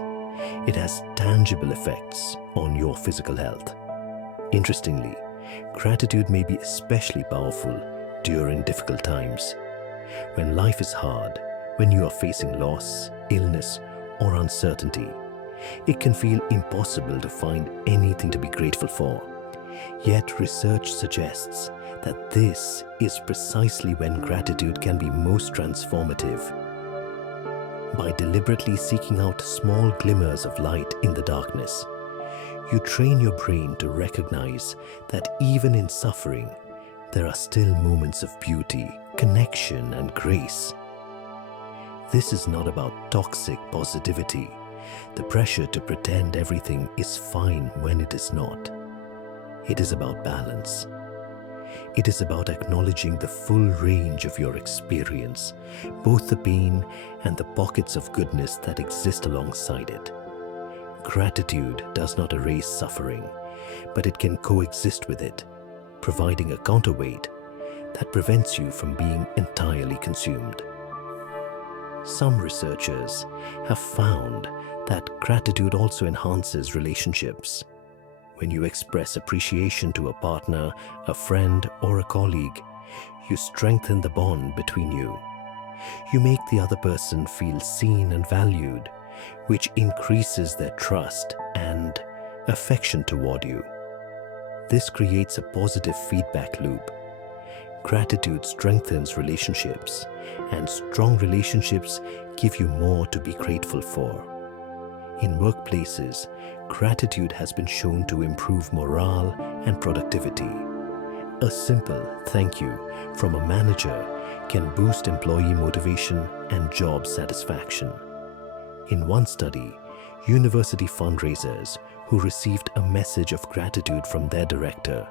It has tangible effects on your physical health. Interestingly, gratitude may be especially powerful during difficult times. When life is hard, when you are facing loss, illness, or uncertainty, it can feel impossible to find anything to be grateful for. Yet research suggests that this is precisely when gratitude can be most transformative. By deliberately seeking out small glimmers of light in the darkness, you train your brain to recognize that even in suffering, there are still moments of beauty, connection, and grace. This is not about toxic positivity, the pressure to pretend everything is fine when it is not. It is about balance. It is about acknowledging the full range of your experience, both the pain and the pockets of goodness that exist alongside it. Gratitude does not erase suffering, but it can coexist with it, providing a counterweight that prevents you from being entirely consumed. Some researchers have found that gratitude also enhances relationships. When you express appreciation to a partner, a friend, or a colleague, you strengthen the bond between you. You make the other person feel seen and valued, which increases their trust and affection toward you. This creates a positive feedback loop. Gratitude strengthens relationships, and strong relationships give you more to be grateful for. In workplaces, gratitude has been shown to improve morale and productivity. A simple thank you from a manager can boost employee motivation and job satisfaction. In one study, university fundraisers who received a message of gratitude from their director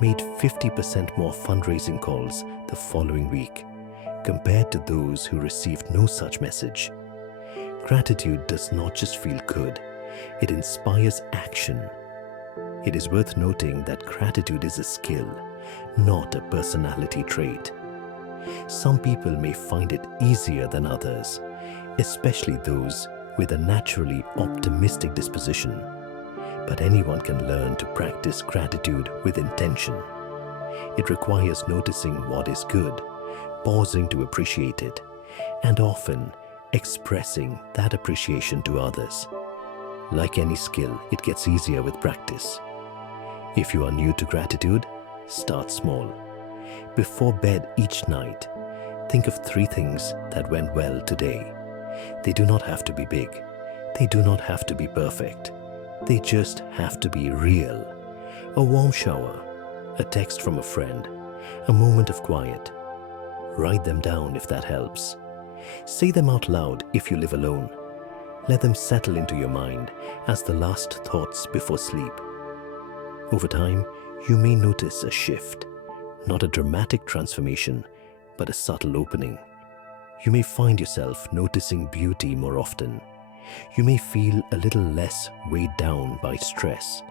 made 50% more fundraising calls the following week compared to those who received no such message. Gratitude does not just feel good, it inspires action. It is worth noting that gratitude is a skill, not a personality trait. Some people may find it easier than others, especially those with a naturally optimistic disposition. But anyone can learn to practice gratitude with intention. It requires noticing what is good, pausing to appreciate it, and often expressing that appreciation to others. Like any skill, it gets easier with practice. If you are new to gratitude, start small. Before bed each night, think of 3 things that went well today. They do not have to be big. They do not have to be perfect. They just have to be real. A warm shower, a text from a friend, a moment of quiet. Write them down if that helps. Say them out loud if you live alone. Let them settle into your mind as the last thoughts before sleep. Over time, you may notice a shift, not a dramatic transformation, but a subtle opening. You may find yourself noticing beauty more often. You may feel a little less weighed down by stress.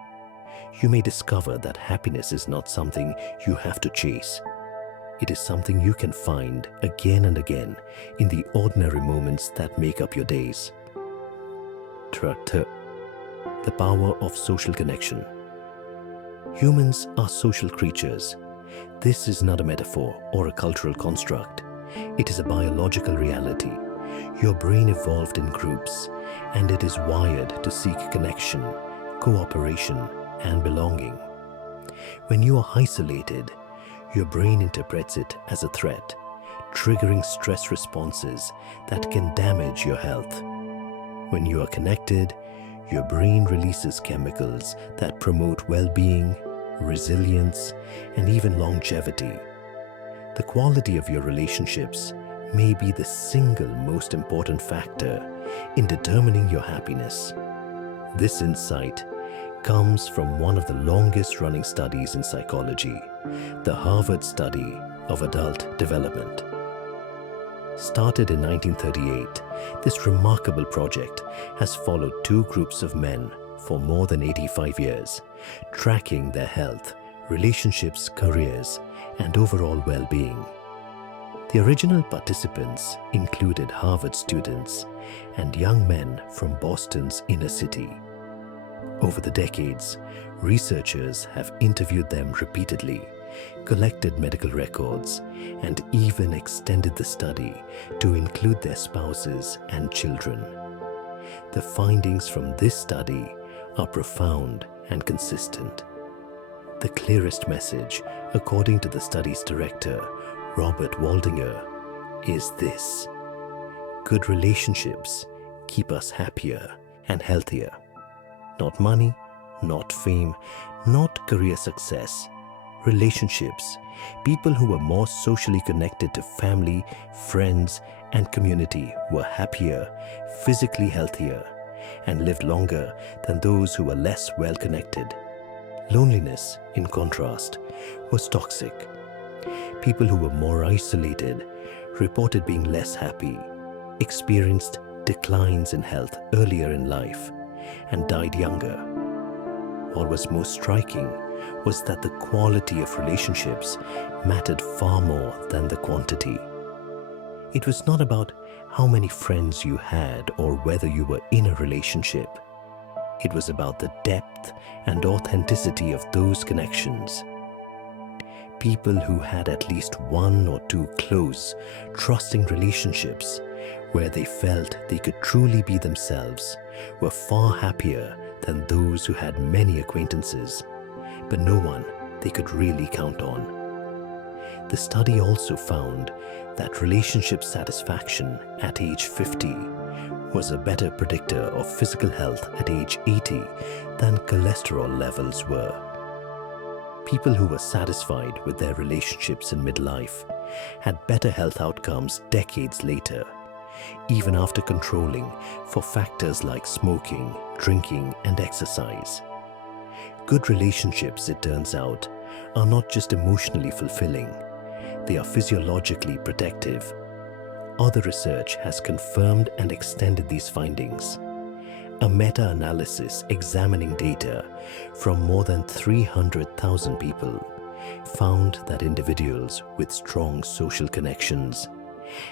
You may discover that happiness is not something you have to chase. It is something you can find again and again in the ordinary moments that make up your days. The power of social connection. Humans are social creatures. This is not a metaphor or a cultural construct. It is a biological reality. Your brain evolved in groups, and it is wired to seek connection, cooperation, and belonging. When you are isolated, your brain interprets it as a threat, triggering stress responses that can damage your health. When you are connected, your brain releases chemicals that promote well-being, resilience, and even longevity. The quality of your relationships may be the single most important factor in determining your happiness. This insight comes from one of the longest-running studies in psychology, the Harvard Study of Adult Development. Started in 1938, this remarkable project has followed 2 groups of men for more than 85 years, tracking their health, relationships, careers, and overall well-being. The original participants included Harvard students and young men from Boston's inner city. Over the decades, researchers have interviewed them repeatedly, collected medical records, and even extended the study to include their spouses and children. The findings from this study are profound and consistent. The clearest message, according to the study's director, Robert Waldinger, is this: good relationships keep us happier and healthier. Not money, not fame, not career success. Relationships, people who were more socially connected to family, friends, and community were happier, physically healthier, and lived longer than those who were less well connected. Loneliness, in contrast, was toxic. People who were more isolated reported being less happy, experienced declines in health earlier in life, and died younger. What was most striking was that the quality of relationships mattered far more than the quantity. It was not about how many friends you had or whether you were in a relationship. It was about the depth and authenticity of those connections. People who had at least one or two close, trusting relationships where they felt they could truly be themselves were far happier than those who had many acquaintances, but no one they could really count on. The study also found that relationship satisfaction at age 50 was a better predictor of physical health at age 80 than cholesterol levels were. People who were satisfied with their relationships in midlife had better health outcomes decades later, even after controlling for factors like smoking, drinking, and exercise. Good relationships, it turns out, are not just emotionally fulfilling, they are physiologically protective. Other research has confirmed and extended these findings. A meta-analysis examining data from more than 300,000 people found that individuals with strong social connections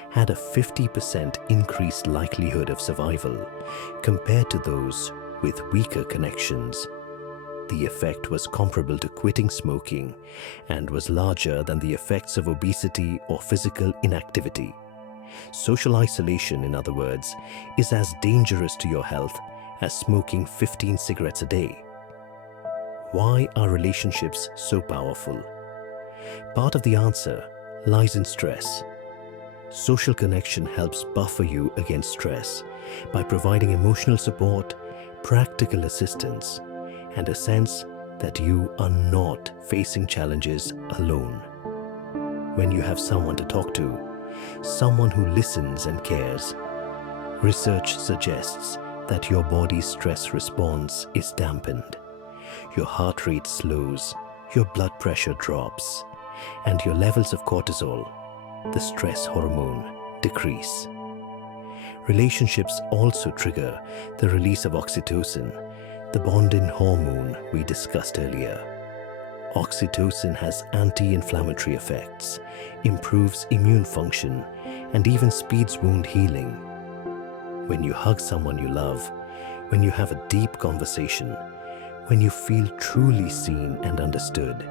had a 50% increased likelihood of survival compared to those with weaker connections. The effect was comparable to quitting smoking and was larger than the effects of obesity or physical inactivity. Social isolation, in other words, is as dangerous to your health as smoking 15 cigarettes a day. Why are relationships so powerful? Part of the answer lies in stress. Social connection helps buffer you against stress by providing emotional support, practical assistance, and a sense that you are not facing challenges alone. When you have someone to talk to, someone who listens and cares, research suggests that your body's stress response is dampened. Your heart rate slows, your blood pressure drops, and your levels of cortisol, the stress hormone, decrease. Relationships also trigger the release of oxytocin, the bonding hormone we discussed earlier. Oxytocin has anti-inflammatory effects, improves immune function, and even speeds wound healing. When you hug someone you love, when you have a deep conversation, when you feel truly seen and understood,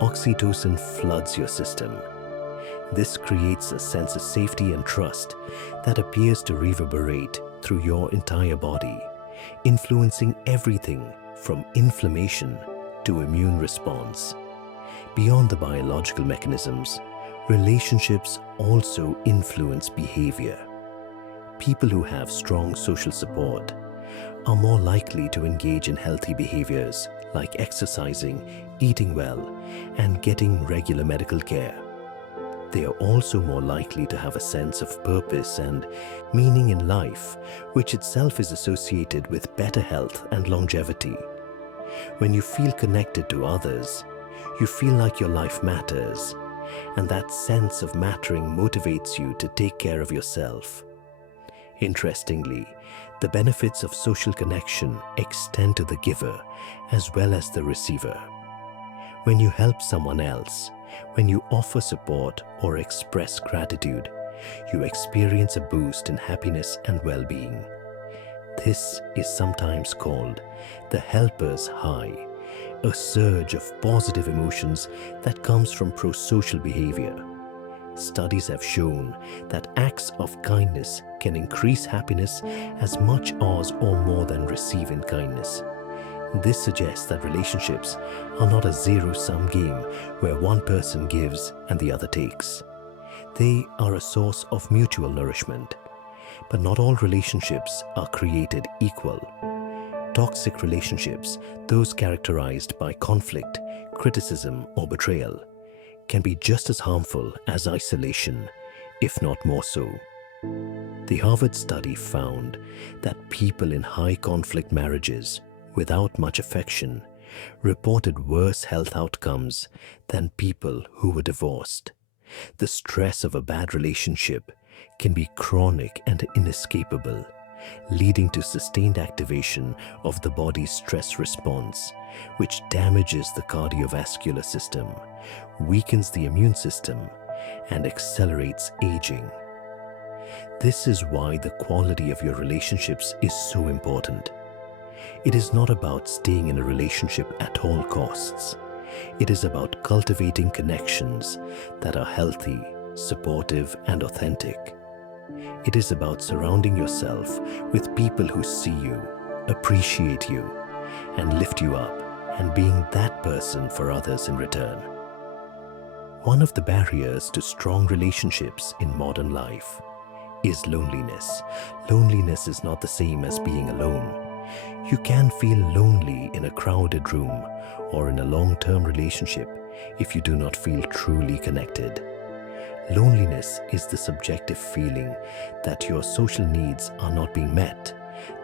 oxytocin floods your system. This creates a sense of safety and trust that appears to reverberate through your entire body, influencing everything from inflammation to immune response. Beyond the biological mechanisms, relationships also influence behavior. People who have strong social support are more likely to engage in healthy behaviors like exercising, eating well, and getting regular medical care. They are also more likely to have a sense of purpose and meaning in life, which itself is associated with better health and longevity. When you feel connected to others, you feel like your life matters, and that sense of mattering motivates you to take care of yourself. Interestingly, the benefits of social connection extend to the giver as well as the receiver. When you help someone else, when you offer support or express gratitude, you experience a boost in happiness and well-being. This is sometimes called the helper's high, a surge of positive emotions that comes from pro-social behavior. Studies have shown that acts of kindness can increase happiness as much as or more than receiving kindness. This suggests that relationships are not a zero-sum game where one person gives and the other takes. They are a source of mutual nourishment. But not all relationships are created equal. Toxic relationships, those characterized by conflict, criticism, or betrayal, can be just as harmful as isolation, if not more so. The Harvard study found that people in high-conflict marriages without much affection reported worse health outcomes than people who were divorced. The stress of a bad relationship can be chronic and inescapable, leading to sustained activation of the body's stress response, which damages the cardiovascular system, weakens the immune system, and accelerates aging. This is why the quality of your relationships is so important. It is not about staying in a relationship at all costs. It is about cultivating connections that are healthy, supportive, and authentic. It is about surrounding yourself with people who see you, appreciate you, and lift you up, and being that person for others in return. One of the barriers to strong relationships in modern life is loneliness. Loneliness is not the same as being alone. You can feel lonely in a crowded room or in a long-term relationship if you do not feel truly connected. Loneliness is the subjective feeling that your social needs are not being met,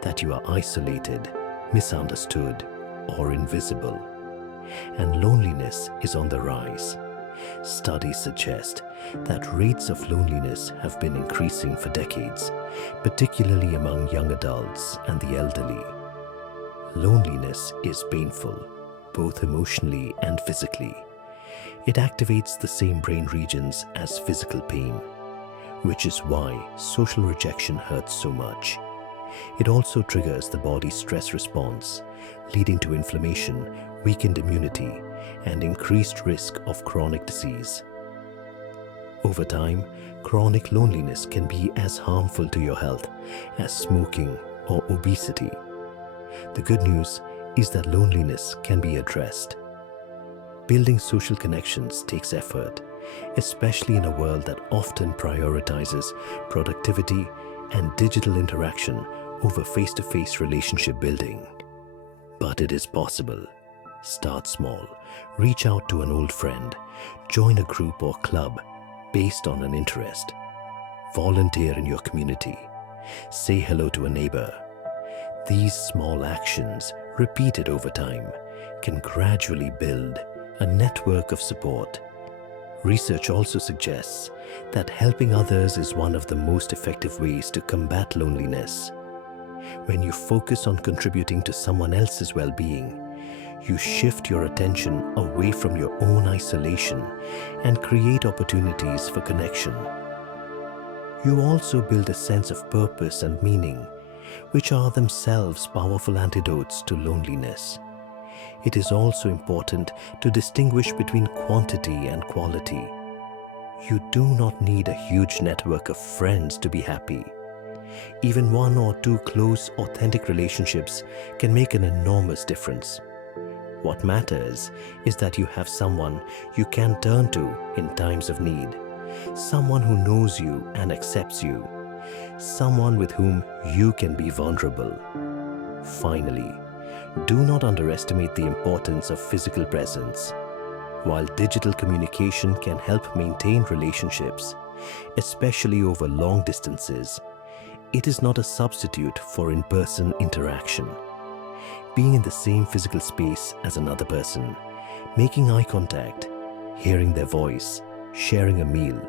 that you are isolated, misunderstood, or invisible. And loneliness is on the rise. Studies suggest that rates of loneliness have been increasing for decades, particularly among young adults and the elderly. Loneliness is painful, both emotionally and physically. It activates the same brain regions as physical pain, which is why social rejection hurts so much. It also triggers the body's stress response, leading to inflammation, weakened immunity, and increased risk of chronic disease. Over time, chronic loneliness can be as harmful to your health as smoking or obesity. The good news is that loneliness can be addressed. Building social connections takes effort, especially in a world that often prioritizes productivity and digital interaction over face-to-face relationship building. But it is possible. Start small, reach out to an old friend, join a group or club based on an interest, volunteer in your community, say hello to a neighbor. These small actions, repeated over time, can gradually build a network of support. Research also suggests that helping others is one of the most effective ways to combat loneliness. When you focus on contributing to someone else's well-being, you shift your attention away from your own isolation and create opportunities for connection. You also build a sense of purpose and meaning, which are themselves powerful antidotes to loneliness. It is also important to distinguish between quantity and quality. You do not need a huge network of friends to be happy. Even one or two close, authentic relationships can make an enormous difference. What matters is that you have someone you can turn to in times of need, someone who knows you and accepts you, someone with whom you can be vulnerable. Finally, do not underestimate the importance of physical presence. While digital communication can help maintain relationships, especially over long distances, it is not a substitute for in-person interaction. Being in the same physical space as another person, making eye contact, hearing their voice, sharing a meal,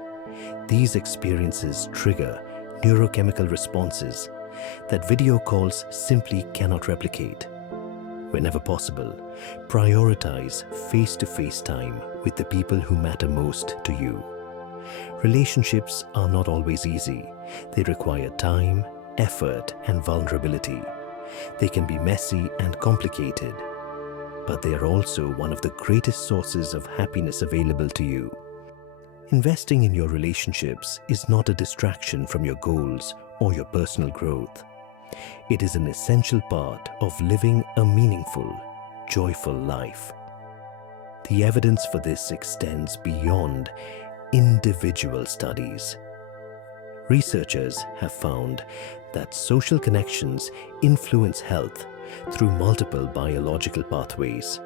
these experiences trigger neurochemical responses that video calls simply cannot replicate. Whenever possible, prioritize face-to-face time with the people who matter most to you. Relationships are not always easy. They require time, effort, and vulnerability. They can be messy and complicated, but they are also one of the greatest sources of happiness available to you. Investing in your relationships is not a distraction from your goals or your personal growth. It is an essential part of living a meaningful, joyful life. The evidence for this extends beyond individual studies. Researchers have found that social connections influence health through multiple biological pathways.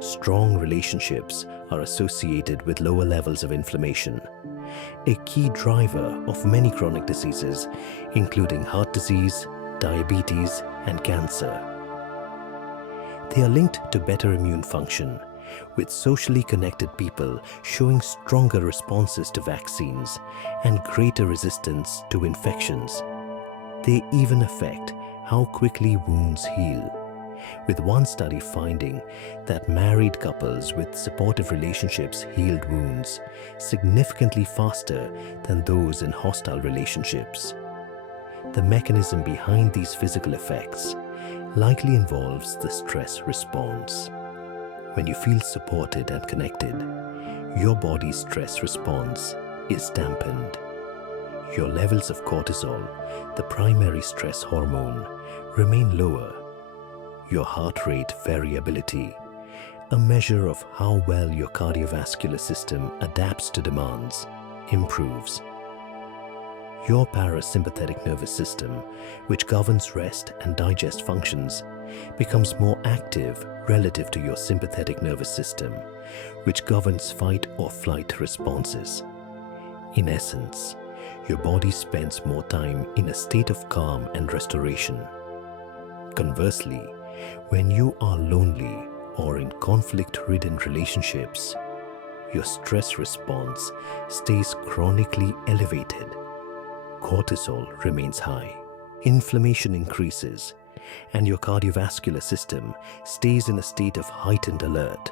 Strong relationships are associated with lower levels of inflammation, a key driver of many chronic diseases, including heart disease, diabetes, and cancer. They are linked to better immune function, with socially connected people showing stronger responses to vaccines and greater resistance to infections. They even affect how quickly wounds heal, with one study finding that married couples with supportive relationships healed wounds significantly faster than those in hostile relationships. The mechanism behind these physical effects likely involves the stress response. When you feel supported and connected, your body's stress response is dampened. Your levels of cortisol, the primary stress hormone, remain lower. Your heart rate variability, a measure of how well your cardiovascular system adapts to demands, improves. Your parasympathetic nervous system, which governs rest and digest functions, becomes more active relative to your sympathetic nervous system, which governs fight or flight responses. In essence, your body spends more time in a state of calm and restoration. Conversely, when you are lonely or in conflict-ridden relationships, your stress response stays chronically elevated. Cortisol remains high, inflammation increases, and your cardiovascular system stays in a state of heightened alert.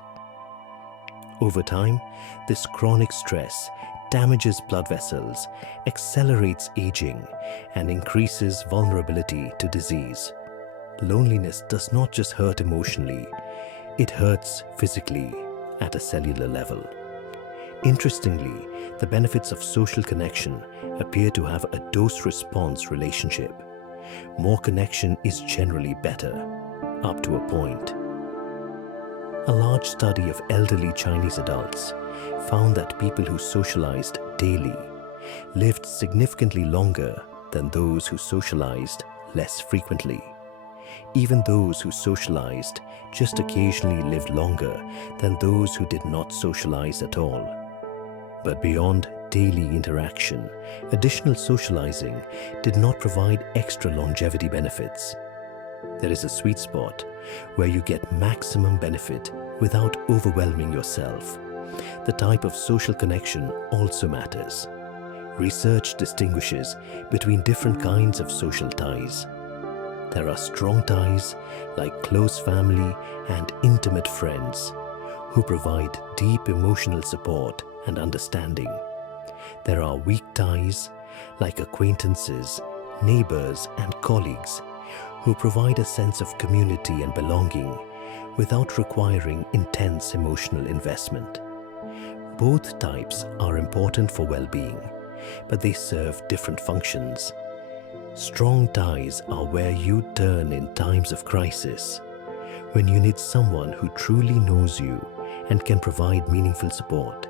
Over time, this chronic stress damages blood vessels, accelerates aging, and increases vulnerability to disease. Loneliness does not just hurt emotionally, it hurts physically at a cellular level. Interestingly, the benefits of social connection appear to have a dose-response relationship. More connection is generally better, up to a point. A large study of elderly Chinese adults found that people who socialized daily lived significantly longer than those who socialized less frequently. Even those who socialized just occasionally lived longer than those who did not socialize at all. But beyond daily interaction, additional socializing did not provide extra longevity benefits. There is a sweet spot where you get maximum benefit without overwhelming yourself. The type of social connection also matters. Research distinguishes between different kinds of social ties. There are strong ties like close family and intimate friends who provide deep emotional support and understanding. There are weak ties like acquaintances, neighbors, and colleagues who provide a sense of community and belonging without requiring intense emotional investment. Both types are important for well-being, but they serve different functions. Strong ties are where you turn in times of crisis, when you need someone who truly knows you and can provide meaningful support.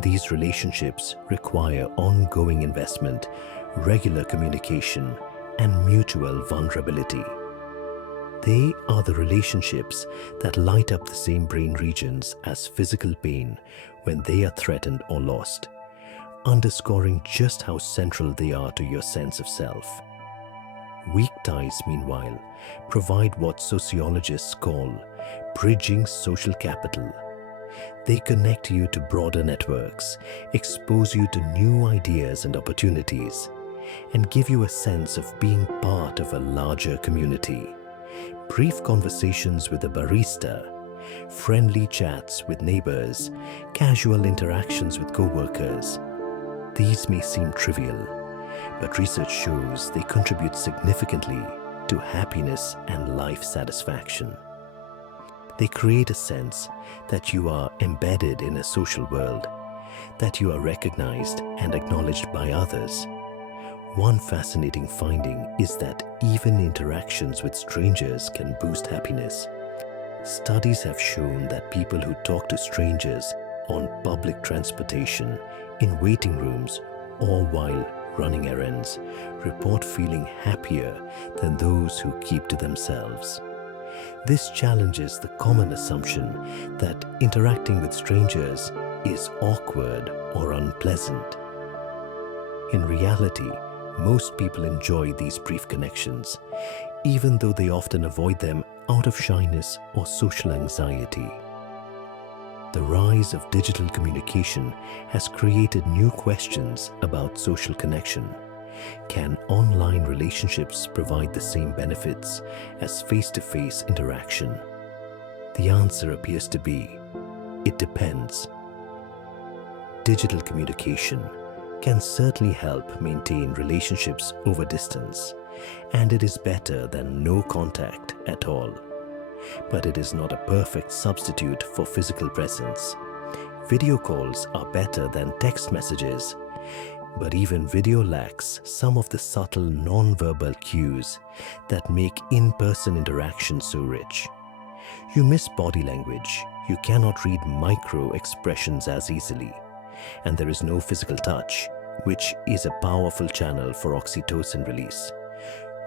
These relationships require ongoing investment, regular communication, and mutual vulnerability. They are the relationships that light up the same brain regions as physical pain when they are threatened or lost, underscoring just how central they are to your sense of self. Weak ties, meanwhile, provide what sociologists call bridging social capital. They connect you to broader networks, expose you to new ideas and opportunities, and give you a sense of being part of a larger community. Brief conversations with a barista, friendly chats with neighbors, casual interactions with co-workers. These may seem trivial, but research shows they contribute significantly to happiness and life satisfaction. They create a sense that you are embedded in a social world, that you are recognized and acknowledged by others. One fascinating finding is that even interactions with strangers can boost happiness. Studies have shown that people who talk to strangers on public transportation, in waiting rooms, or while running errands report feeling happier than those who keep to themselves. This challenges the common assumption that interacting with strangers is awkward or unpleasant. In reality, most people enjoy these brief connections, even though they often avoid them out of shyness or social anxiety. The rise of digital communication has created new questions about social connection. Can online relationships provide the same benefits as face-to-face interaction? The answer appears to be, it depends. Digital communication can certainly help maintain relationships over distance, and it is better than no contact at all. But it is not a perfect substitute for physical presence. Video calls are better than text messages, but even video lacks some of the subtle non-verbal cues that make in-person interaction so rich. You miss body language, you cannot read micro-expressions as easily, and there is no physical touch, which is a powerful channel for oxytocin release.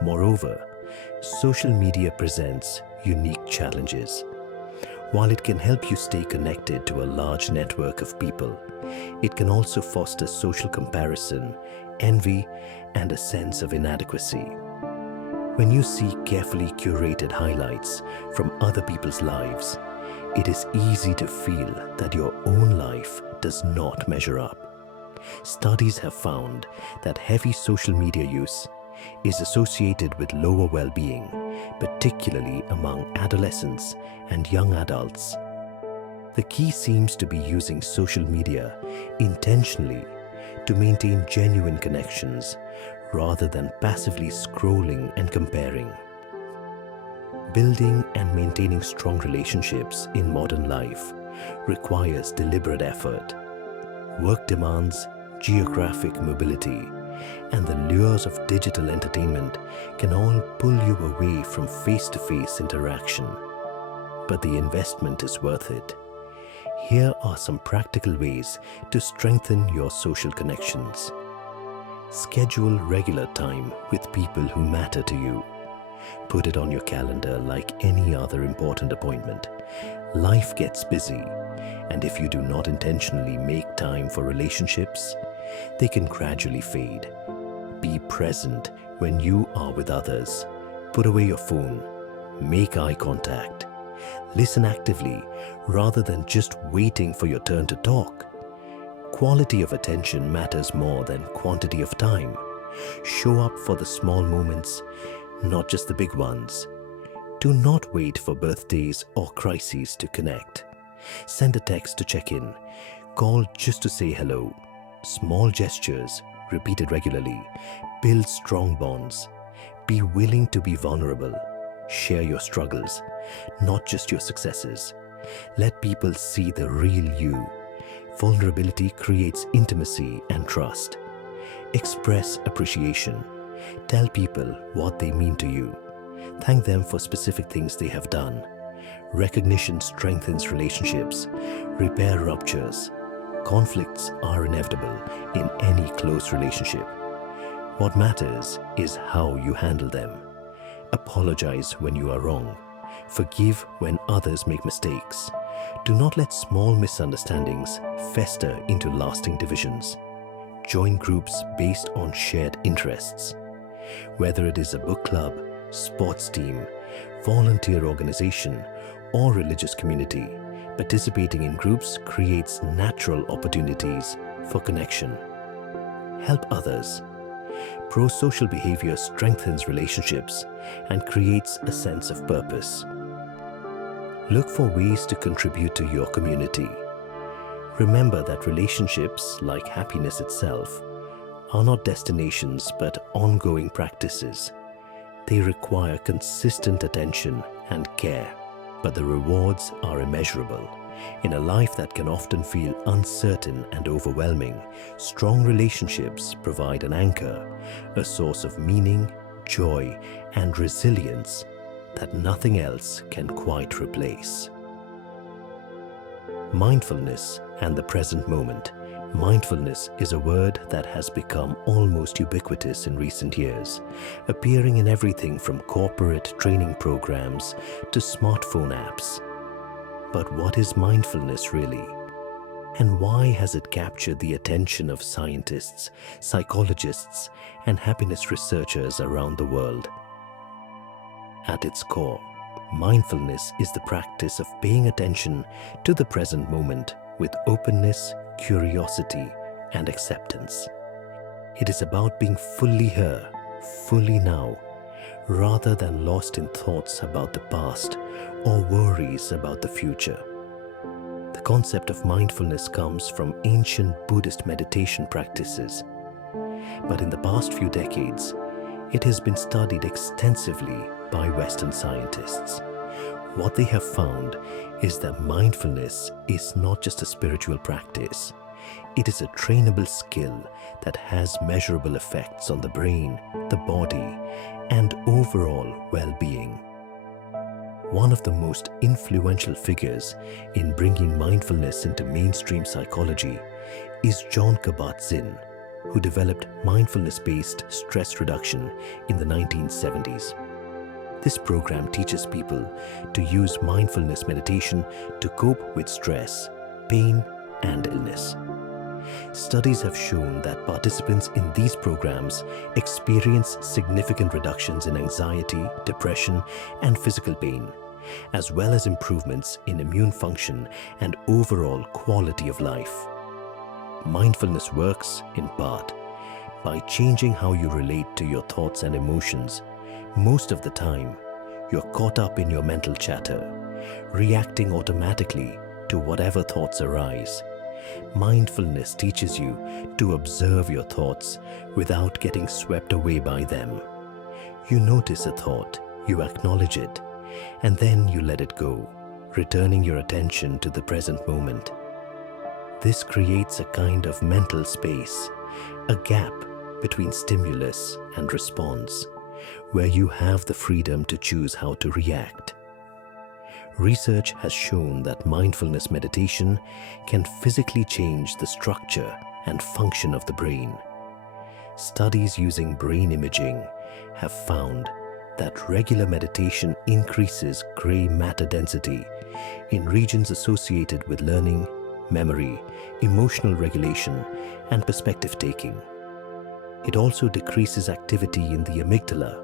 Moreover, social media presents unique challenges. While it can help you stay connected to a large network of people, it can also foster social comparison, envy, and a sense of inadequacy. When you see carefully curated highlights from other people's lives, it is easy to feel that your own life does not measure up. Studies have found that heavy social media use is associated with lower well-being, particularly among adolescents and young adults. The key seems to be using social media intentionally to maintain genuine connections rather than passively scrolling and comparing. Building and maintaining strong relationships in modern life requires deliberate effort. Work demands, geographic mobility, and the lures of digital entertainment can all pull you away from face-to-face interaction. But the investment is worth it. Here are some practical ways to strengthen your social connections. Schedule regular time with people who matter to you. Put it on your calendar like any other important appointment. Life gets busy, and if you do not intentionally make time for relationships, they can gradually fade. Be present when you are with others. Put away your phone. Make eye contact. Listen actively rather than just waiting for your turn to talk. Quality of attention matters more than quantity of time. Show up for the small moments, not just the big ones. Do not wait for birthdays or crises to connect. Send a text to check in. Call just to say hello. Small gestures, repeated regularly, build strong bonds. Be willing to be vulnerable. Share your struggles, not just your successes. Let people see the real you. Vulnerability creates intimacy and trust. Express appreciation. Tell people what they mean to you. Thank them for specific things they have done. Recognition strengthens relationships. Repair ruptures. Conflicts are inevitable in any close relationship. What matters is how you handle them. Apologize when you are wrong. Forgive when others make mistakes. Do not let small misunderstandings fester into lasting divisions. Join groups based on shared interests. Whether it is a book club, sports team, volunteer organization, or religious community, participating in groups creates natural opportunities for connection. Help others. Pro-social behavior strengthens relationships and creates a sense of purpose. Look for ways to contribute to your community. Remember that relationships, like happiness itself, are not destinations but ongoing practices. They require consistent attention and care, but the rewards are immeasurable. In a life that can often feel uncertain and overwhelming, strong relationships provide an anchor, a source of meaning, joy, and resilience. that nothing else can quite replace. Mindfulness and the present moment. Mindfulness is a word that has become almost ubiquitous in recent years, appearing in everything from corporate training programs to smartphone apps. But what is mindfulness really? And why has it captured the attention of scientists, psychologists, and happiness researchers around the world? At its core, mindfulness is the practice of paying attention to the present moment with openness, curiosity, and acceptance. It is about being fully here, fully now, rather than lost in thoughts about the past or worries about the future. The concept of mindfulness comes from ancient Buddhist meditation practices, but in the past few decades, it has been studied extensively by Western scientists. What they have found is that mindfulness is not just a spiritual practice. It is a trainable skill that has measurable effects on the brain, the body, and overall well-being. One of the most influential figures in bringing mindfulness into mainstream psychology is Jon Kabat-Zinn, who developed mindfulness-based stress reduction in the 1970s. This program teaches people to use mindfulness meditation to cope with stress, pain, and illness. Studies have shown that participants in these programs experience significant reductions in anxiety, depression, and physical pain, as well as improvements in immune function and overall quality of life. Mindfulness works, in part, by changing how you relate to your thoughts and emotions. Most of the time, you're caught up in your mental chatter, reacting automatically to whatever thoughts arise. Mindfulness teaches you to observe your thoughts without getting swept away by them. You notice a thought, you acknowledge it, and then you let it go, returning your attention to the present moment. This creates a kind of mental space, a gap between stimulus and response, where you have the freedom to choose how to react. Research has shown that mindfulness meditation can physically change the structure and function of the brain. Studies using brain imaging have found that regular meditation increases gray matter density in regions associated with learning, memory, emotional regulation, and perspective taking. It also decreases activity in the amygdala,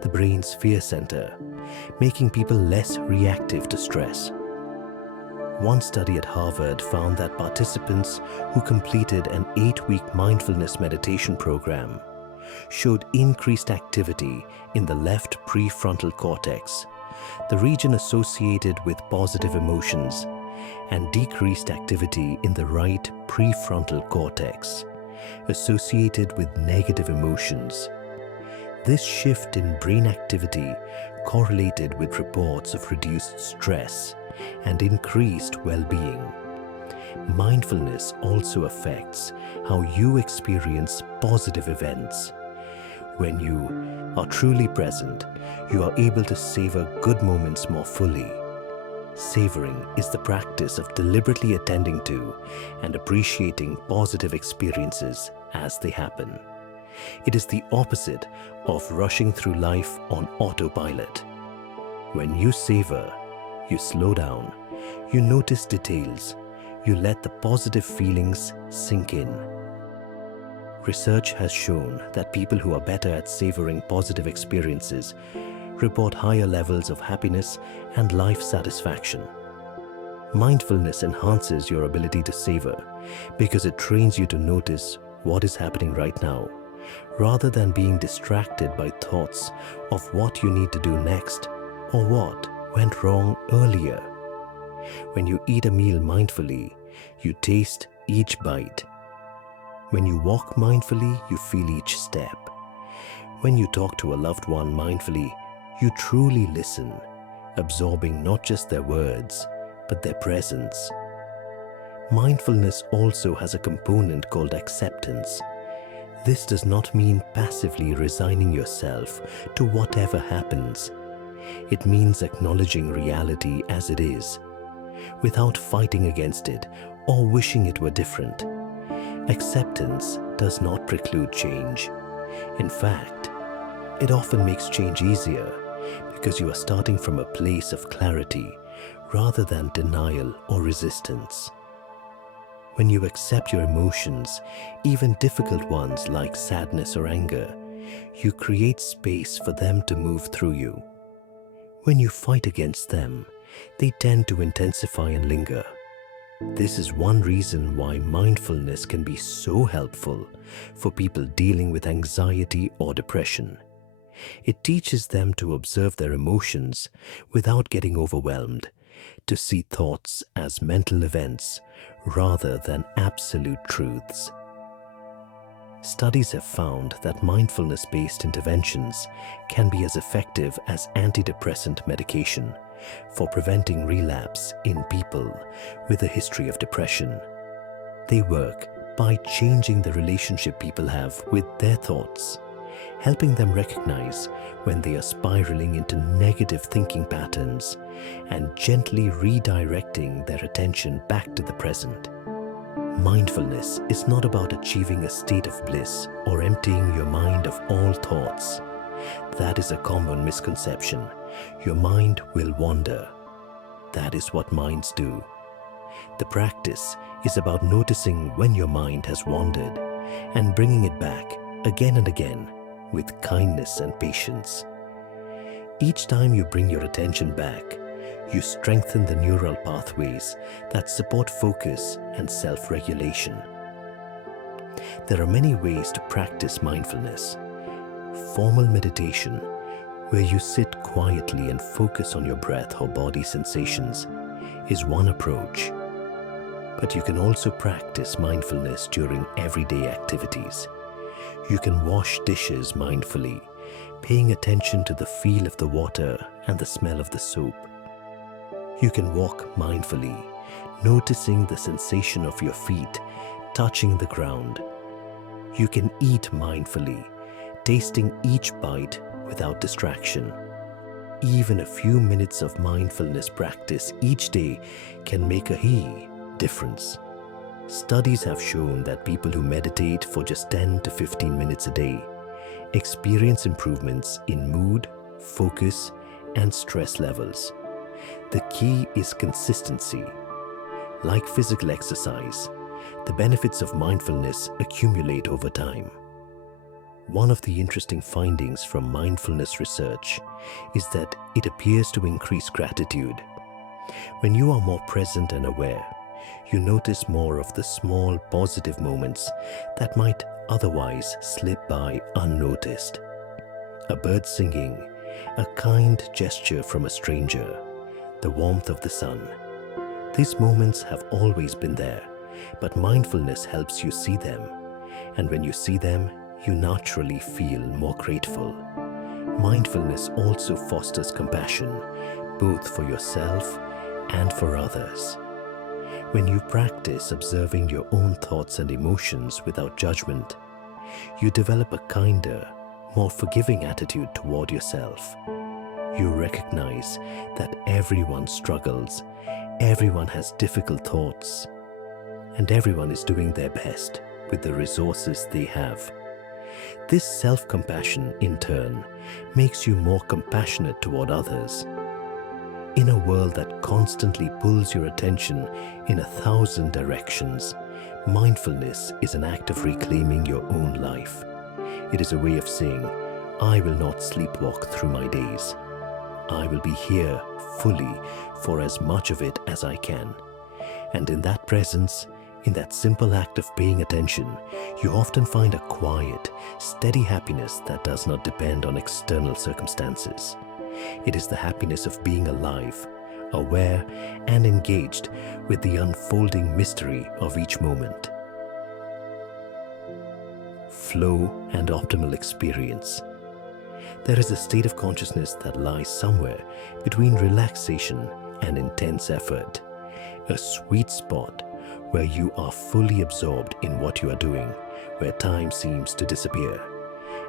the brain's fear center, making people less reactive to stress. One study at Harvard found that participants who completed an 8-week mindfulness meditation program showed increased activity in the left prefrontal cortex, the region associated with positive emotions, and decreased activity in the right prefrontal cortex, associated with negative emotions. This shift in brain activity correlated with reports of reduced stress and increased well-being. Mindfulness also affects how you experience positive events. When you are truly present, you are able to savor good moments more fully. Savoring is the practice of deliberately attending to and appreciating positive experiences as they happen. It is the opposite of rushing through life on autopilot. When you savor, you slow down, you notice details, you let the positive feelings sink in. Research has shown that people who are better at savoring positive experiences report higher levels of happiness and life satisfaction. Mindfulness enhances your ability to savor because it trains you to notice what is happening right now, rather than being distracted by thoughts of what you need to do next or what went wrong earlier. When you eat a meal mindfully, you taste each bite. When you walk mindfully, you feel each step. When you talk to a loved one mindfully, you truly listen, absorbing not just their words, but their presence. Mindfulness also has a component called acceptance. This does not mean passively resigning yourself to whatever happens. It means acknowledging reality as it is, without fighting against it or wishing it were different. Acceptance does not preclude change. In fact, it often makes change easier because you are starting from a place of clarity rather than denial or resistance. When you accept your emotions, even difficult ones like sadness or anger, you create space for them to move through you. When you fight against them, they tend to intensify and linger. This is one reason why mindfulness can be so helpful for people dealing with anxiety or depression. It teaches them to observe their emotions without getting overwhelmed, to see thoughts as mental events rather than absolute truths. Studies have found that mindfulness-based interventions can be as effective as antidepressant medication for preventing relapse in people with a history of depression. They work by changing the relationship people have with their thoughts, helping them recognize when they are spiraling into negative thinking patterns and gently redirecting their attention back to the present. Mindfulness is not about achieving a state of bliss or emptying your mind of all thoughts. That is a common misconception. Your mind will wander. That is what minds do. The practice is about noticing when your mind has wandered and bringing it back again and again with kindness and patience. Each time you bring your attention back, you strengthen the neural pathways that support focus and self-regulation. There are many ways to practice mindfulness. Formal meditation, where you sit quietly and focus on your breath or body sensations, is one approach. But you can also practice mindfulness during everyday activities. You can wash dishes mindfully, paying attention to the feel of the water and the smell of the soap. You can walk mindfully, noticing the sensation of your feet touching the ground. You can eat mindfully, tasting each bite without distraction. Even a few minutes of mindfulness practice each day can make a huge difference. Studies have shown that people who meditate for just 10 to 15 minutes a day experience improvements in mood, focus, and stress levels. The key is consistency. Like physical exercise, the benefits of mindfulness accumulate over time. One of the interesting findings from mindfulness research is that it appears to increase gratitude. When you are more present and aware, you notice more of the small positive moments that might otherwise slip by unnoticed. A bird singing, a kind gesture from a stranger, the warmth of the sun. These moments have always been there, but mindfulness helps you see them. And when you see them, you naturally feel more grateful. Mindfulness also fosters compassion, both for yourself and for others. When you practice observing your own thoughts and emotions without judgment, you develop a kinder, more forgiving attitude toward yourself. You recognize that everyone struggles, everyone has difficult thoughts, and everyone is doing their best with the resources they have. This self-compassion, in turn, makes you more compassionate toward others. In a world that constantly pulls your attention in 1,000 directions, mindfulness is an act of reclaiming your own life. It is a way of saying, I will not sleepwalk through my days. I will be here fully for as much of it as I can. And in that presence, in that simple act of paying attention, you often find a quiet, steady happiness that does not depend on external circumstances. It is the happiness of being alive, aware, and engaged with the unfolding mystery of each moment. Flow and optimal experience. There is a state of consciousness that lies somewhere between relaxation and intense effort, a sweet spot where you are fully absorbed in what you are doing, where time seems to disappear,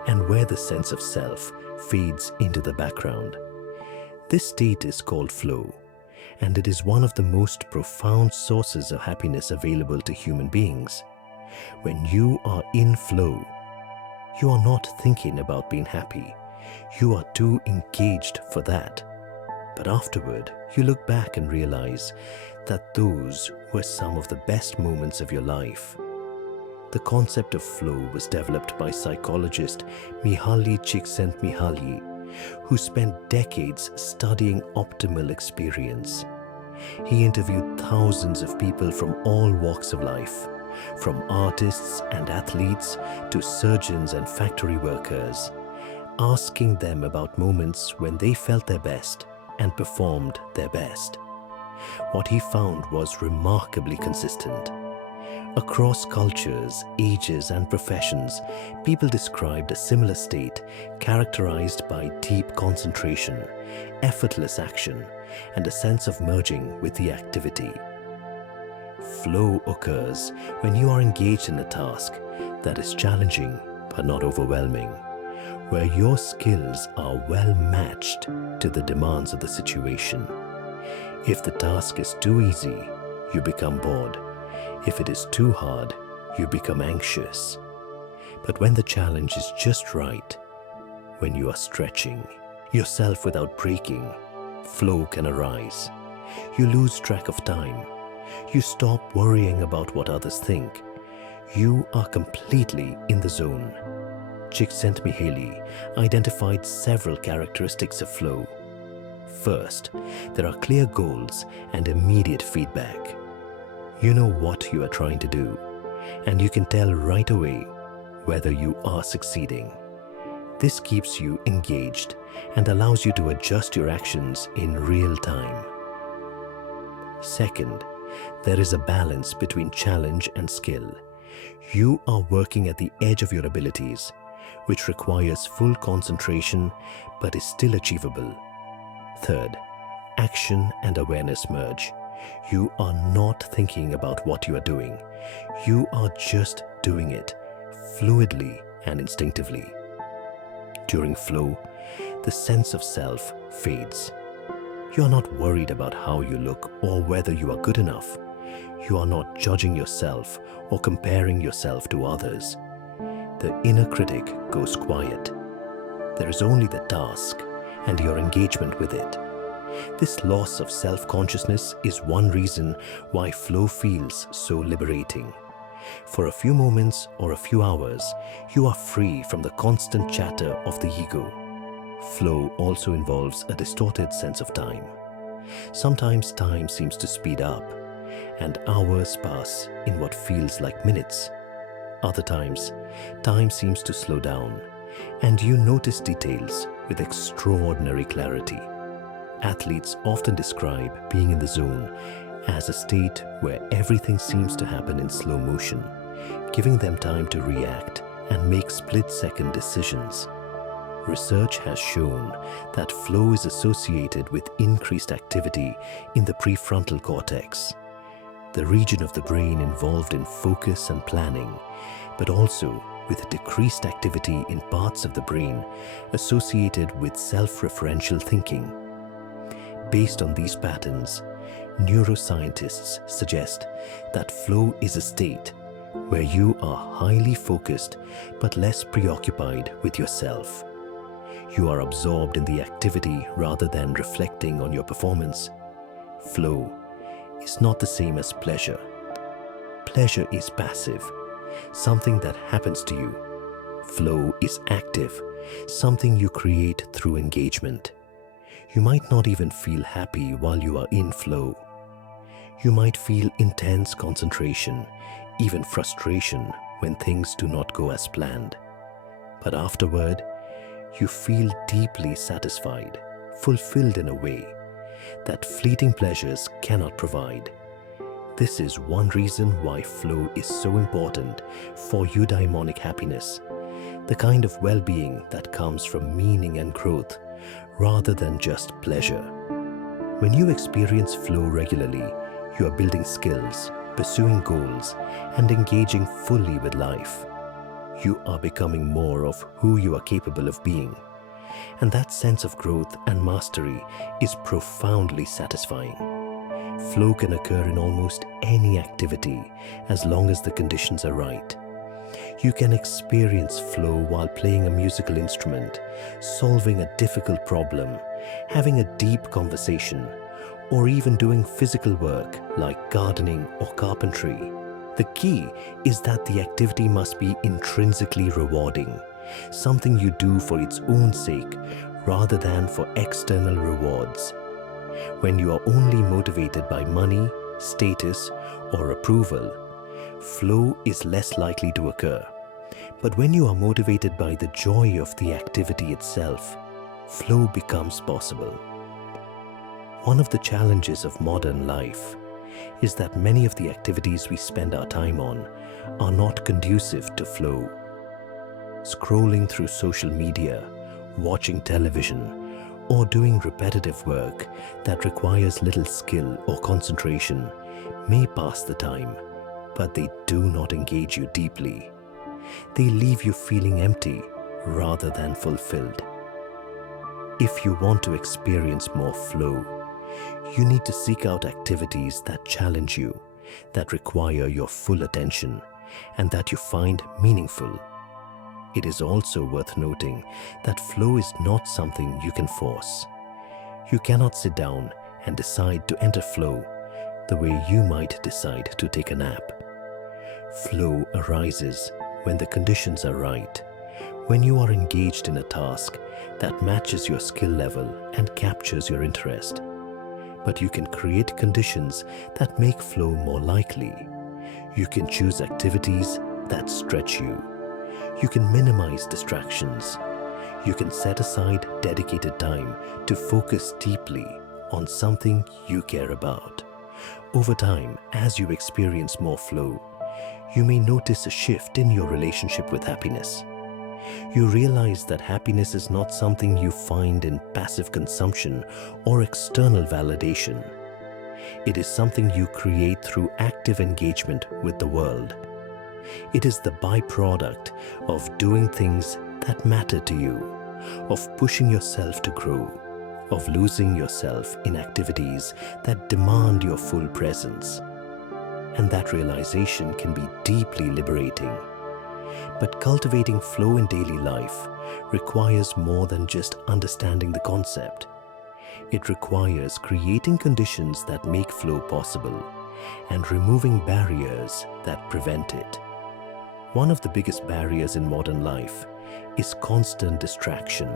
and where the sense of self fades into the background. This state is called flow, and it is one of the most profound sources of happiness available to human beings. When you are in flow, you are not thinking about being happy. You are too engaged for that. But afterward, you look back and realize that those were some of the best moments of your life. The concept of flow was developed by psychologist Mihaly Csikszentmihalyi, who spent decades studying optimal experience. He interviewed thousands of people from all walks of life, from artists and athletes to surgeons and factory workers, asking them about moments when they felt their best and performed their best. What he found was remarkably consistent. Across cultures, ages, and professions, people described a similar state characterized by deep concentration, effortless action, and a sense of merging with the activity. Flow occurs when you are engaged in a task that is challenging but not overwhelming, where your skills are well matched to the demands of the situation. If the task is too easy, you become bored. If it is too hard, you become anxious. But when the challenge is just right, when you are stretching yourself without breaking, flow can arise. You lose track of time. You stop worrying about what others think. You are completely in the zone. Csikszentmihalyi identified several characteristics of flow. First, there are clear goals and immediate feedback. You know what you are trying to do, and you can tell right away whether you are succeeding. This keeps you engaged and allows you to adjust your actions in real time. Second, there is a balance between challenge and skill. You are working at the edge of your abilities, which requires full concentration but is still achievable. Third, action and awareness merge. You are not thinking about what you are doing. You are just doing it, fluidly and instinctively. During flow, the sense of self fades. You are not worried about how you look or whether you are good enough. You are not judging yourself or comparing yourself to others. The inner critic goes quiet. There is only the task and your engagement with it. This loss of self-consciousness is one reason why flow feels so liberating. For a few moments or a few hours, you are free from the constant chatter of the ego. Flow also involves a distorted sense of time. Sometimes time seems to speed up, and hours pass in what feels like minutes. Other times, time seems to slow down, and you notice details with extraordinary clarity. Athletes often describe being in the zone as a state where everything seems to happen in slow motion, giving them time to react and make split-second decisions. Research has shown that flow is associated with increased activity in the prefrontal cortex, the region of the brain involved in focus and planning, but also with decreased activity in parts of the brain associated with self-referential thinking. Based on these patterns, neuroscientists suggest that flow is a state where you are highly focused but less preoccupied with yourself. You are absorbed in the activity rather than reflecting on your performance. Flow is not the same as pleasure. Pleasure is passive, something that happens to you. Flow is active, something you create through engagement. You might not even feel happy while you are in flow. You might feel intense concentration, even frustration when things do not go as planned. But afterward, you feel deeply satisfied, fulfilled in a way that fleeting pleasures cannot provide. This is one reason why flow is so important for eudaimonic happiness, the kind of well-being that comes from meaning and growth rather than just pleasure. When you experience flow regularly, you are building skills, pursuing goals, and engaging fully with life. You are becoming more of who you are capable of being. And that sense of growth and mastery is profoundly satisfying. Flow can occur in almost any activity as long as the conditions are right. You can experience flow while playing a musical instrument, solving a difficult problem, having a deep conversation, or even doing physical work like gardening or carpentry. The key is that the activity must be intrinsically rewarding, something you do for its own sake rather than for external rewards. When you are only motivated by money, status, or approval, flow is less likely to occur. But when you are motivated by the joy of the activity itself, flow becomes possible. One of the challenges of modern life is that many of the activities we spend our time on are not conducive to flow. Scrolling through social media, watching television, or doing repetitive work that requires little skill or concentration may pass the time, but they do not engage you deeply. They leave you feeling empty rather than fulfilled. If you want to experience more flow, you need to seek out activities that challenge you, that require your full attention, and that you find meaningful. It is also worth noting that flow is not something you can force. You cannot sit down and decide to enter flow the way you might decide to take a nap. Flow arises when the conditions are right, when you are engaged in a task that matches your skill level and captures your interest. But you can create conditions that make flow more likely. You can choose activities that stretch you. You can minimize distractions. You can set aside dedicated time to focus deeply on something you care about. Over time, as you experience more flow, you may notice a shift in your relationship with happiness. You realize that happiness is not something you find in passive consumption or external validation. It is something you create through active engagement with the world. It is the byproduct of doing things that matter to you, of pushing yourself to grow, of losing yourself in activities that demand your full presence. And that realization can be deeply liberating. But cultivating flow in daily life requires more than just understanding the concept. It requires creating conditions that make flow possible and removing barriers that prevent it. One of the biggest barriers in modern life is constant distraction.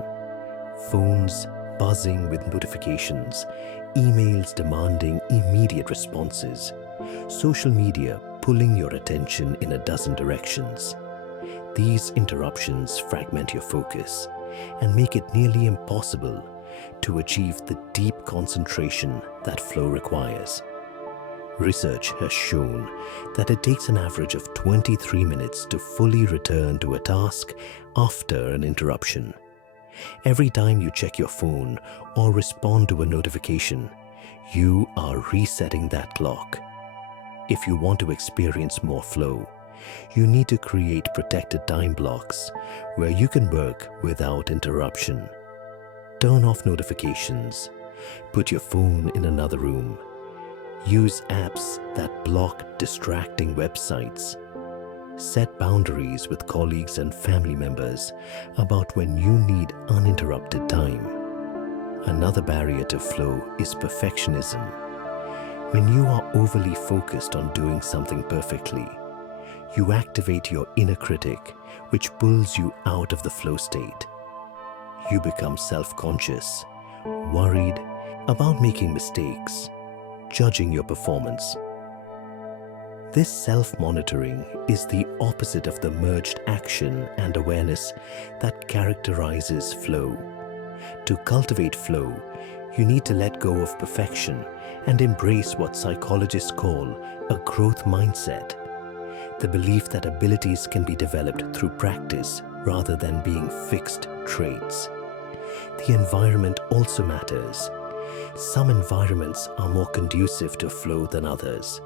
Phones buzzing with notifications, emails demanding immediate responses, social media pulling your attention in a dozen directions. These interruptions fragment your focus and make it nearly impossible to achieve the deep concentration that flow requires. Research has shown that it takes an average of 23 minutes to fully return to a task after an interruption. Every time you check your phone or respond to a notification, you are resetting that clock. If you want to experience more flow, you need to create protected time blocks where you can work without interruption. Turn off notifications. Put your phone in another room. Use apps that block distracting websites. Set boundaries with colleagues and family members about when you need uninterrupted time. Another barrier to flow is perfectionism. When you are overly focused on doing something perfectly, you activate your inner critic, which pulls you out of the flow state. You become self-conscious, worried about making mistakes, judging your performance. This self-monitoring is the opposite of the merged action and awareness that characterizes flow. To cultivate flow, you need to let go of perfection and embrace what psychologists call a growth mindset. The belief that abilities can be developed through practice rather than being fixed traits. The environment also matters. Some environments are more conducive to flow than others.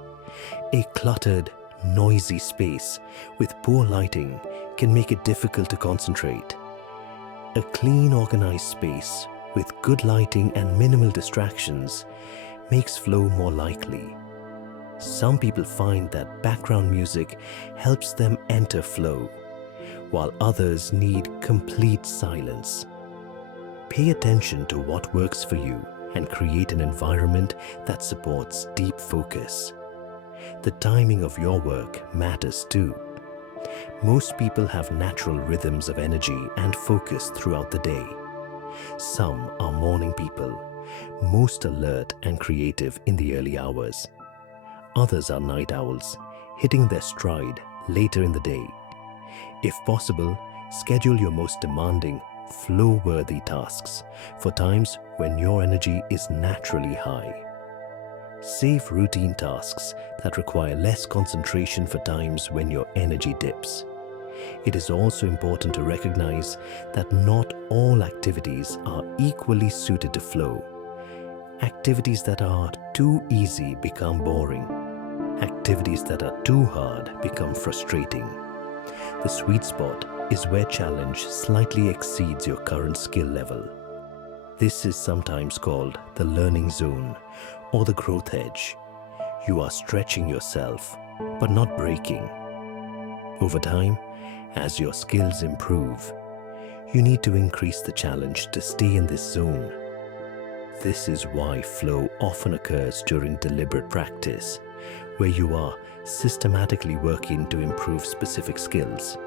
A cluttered, noisy space with poor lighting can make it difficult to concentrate. A clean, organized space with good lighting and minimal distractions makes flow more likely. Some people find that background music helps them enter flow, while others need complete silence. Pay attention to what works for you and create an environment that supports deep focus. The timing of your work matters too. Most people have natural rhythms of energy and focus throughout the day. Some are morning people, most alert and creative in the early hours. Others are night owls, hitting their stride later in the day. If possible, schedule your most demanding, flow-worthy tasks for times when your energy is naturally high. Save routine tasks that require less concentration for times when your energy dips. It is also important to recognize that not all activities are equally suited to flow. Activities that are too easy become boring. Activities that are too hard become frustrating. The sweet spot is where challenge slightly exceeds your current skill level. This is sometimes called the learning zone or the growth edge. You are stretching yourself, but not breaking. Over time, as your skills improve, you need to increase the challenge to stay in this zone. This is why flow often occurs during deliberate practice, where you are systematically working to improve specific skills.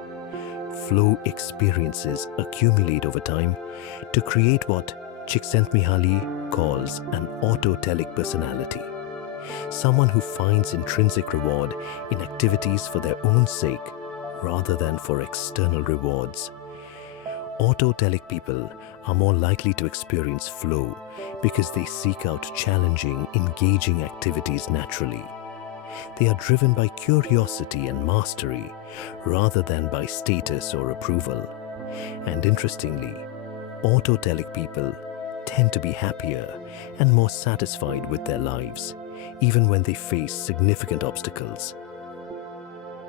Flow experiences accumulate over time to create what Csikszentmihalyi calls an autotelic personality, someone who finds intrinsic reward in activities for their own sake rather than for external rewards. Autotelic people are more likely to experience flow because they seek out challenging, engaging activities naturally. They are driven by curiosity and mastery rather than by status or approval. And interestingly, autotelic people tend to be happier and more satisfied with their lives, even when they face significant obstacles.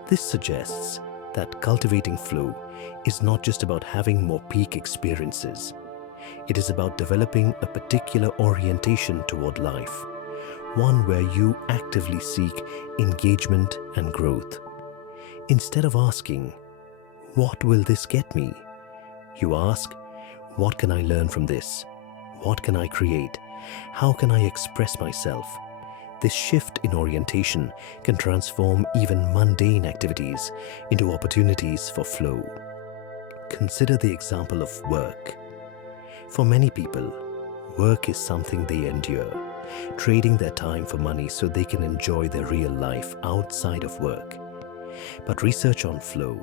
This suggests that cultivating flow is not just about having more peak experiences. It is about developing a particular orientation toward life, one where you actively seek engagement and growth. Instead of asking, "What will this get me?" you ask, "What can I learn from this? What can I create? How can I express myself?" This shift in orientation can transform even mundane activities into opportunities for flow. Consider the example of work. For many people, work is something they endure, trading their time for money so they can enjoy their real life outside of work. But research on flow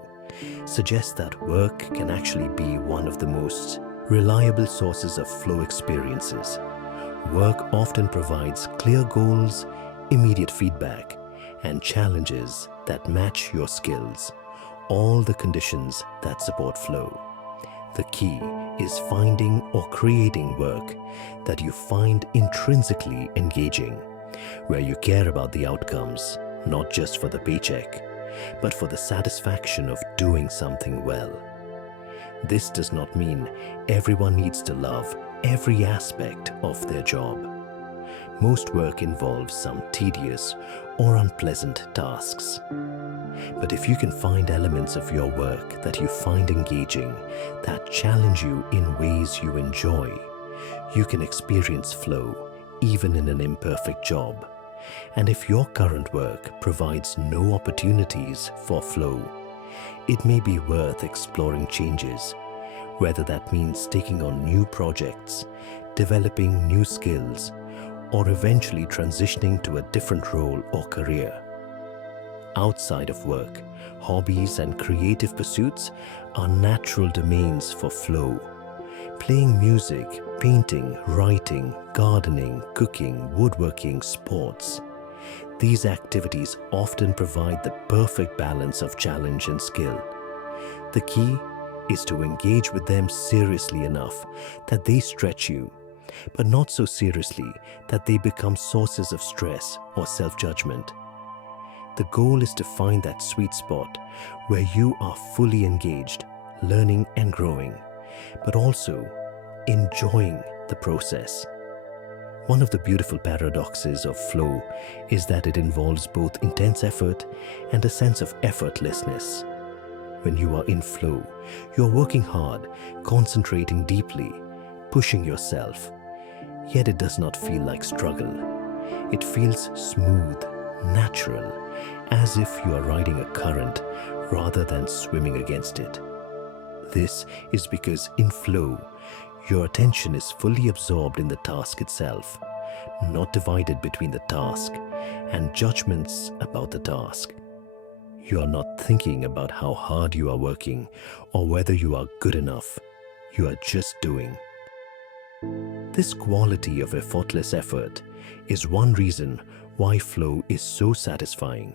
suggests that work can actually be one of the most reliable sources of flow experiences. Work often provides clear goals, immediate feedback, and challenges that match your skills, all the conditions that support flow. The key is finding or creating work that you find intrinsically engaging, where you care about the outcomes, not just for the paycheck, but for the satisfaction of doing something well. This does not mean everyone needs to love every aspect of their job. Most work involves some tedious or unpleasant tasks. But if you can find elements of your work that you find engaging, that challenge you in ways you enjoy, you can experience flow even in an imperfect job. And if your current work provides no opportunities for flow, it may be worth exploring changes, whether that means taking on new projects, developing new skills, or eventually transitioning to a different role or career. Outside of work, hobbies and creative pursuits are natural domains for flow. Playing music, painting, writing, gardening, cooking, woodworking, sports. These activities often provide the perfect balance of challenge and skill. The key is to engage with them seriously enough that they stretch you, but not so seriously that they become sources of stress or self-judgment. The goal is to find that sweet spot where you are fully engaged, learning and growing, but also enjoying the process. One of the beautiful paradoxes of flow is that it involves both intense effort and a sense of effortlessness. When you are in flow, you're working hard, concentrating deeply, pushing yourself. Yet it does not feel like struggle. It feels smooth, natural, as if you are riding a current rather than swimming against it. This is because in flow, your attention is fully absorbed in the task itself, not divided between the task and judgments about the task. You are not thinking about how hard you are working or whether you are good enough. You are just doing. This quality of effortless effort is one reason why flow is so satisfying.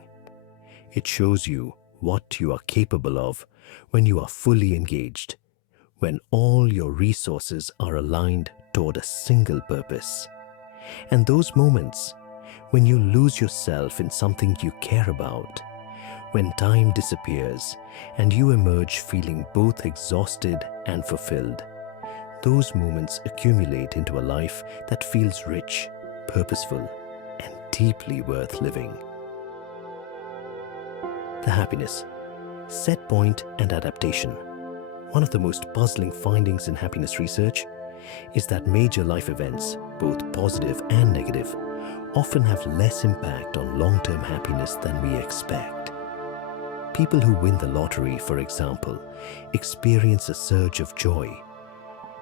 It shows you what you are capable of when you are fully engaged, when all your resources are aligned toward a single purpose. And those moments when you lose yourself in something you care about, when time disappears and you emerge feeling both exhausted and fulfilled, those moments accumulate into a life that feels rich, purposeful, and deeply worth living. The happiness, set point and adaptation. One of the most puzzling findings in happiness research is that major life events, both positive and negative, often have less impact on long-term happiness than we expect. People who win the lottery, for example, experience a surge of joy,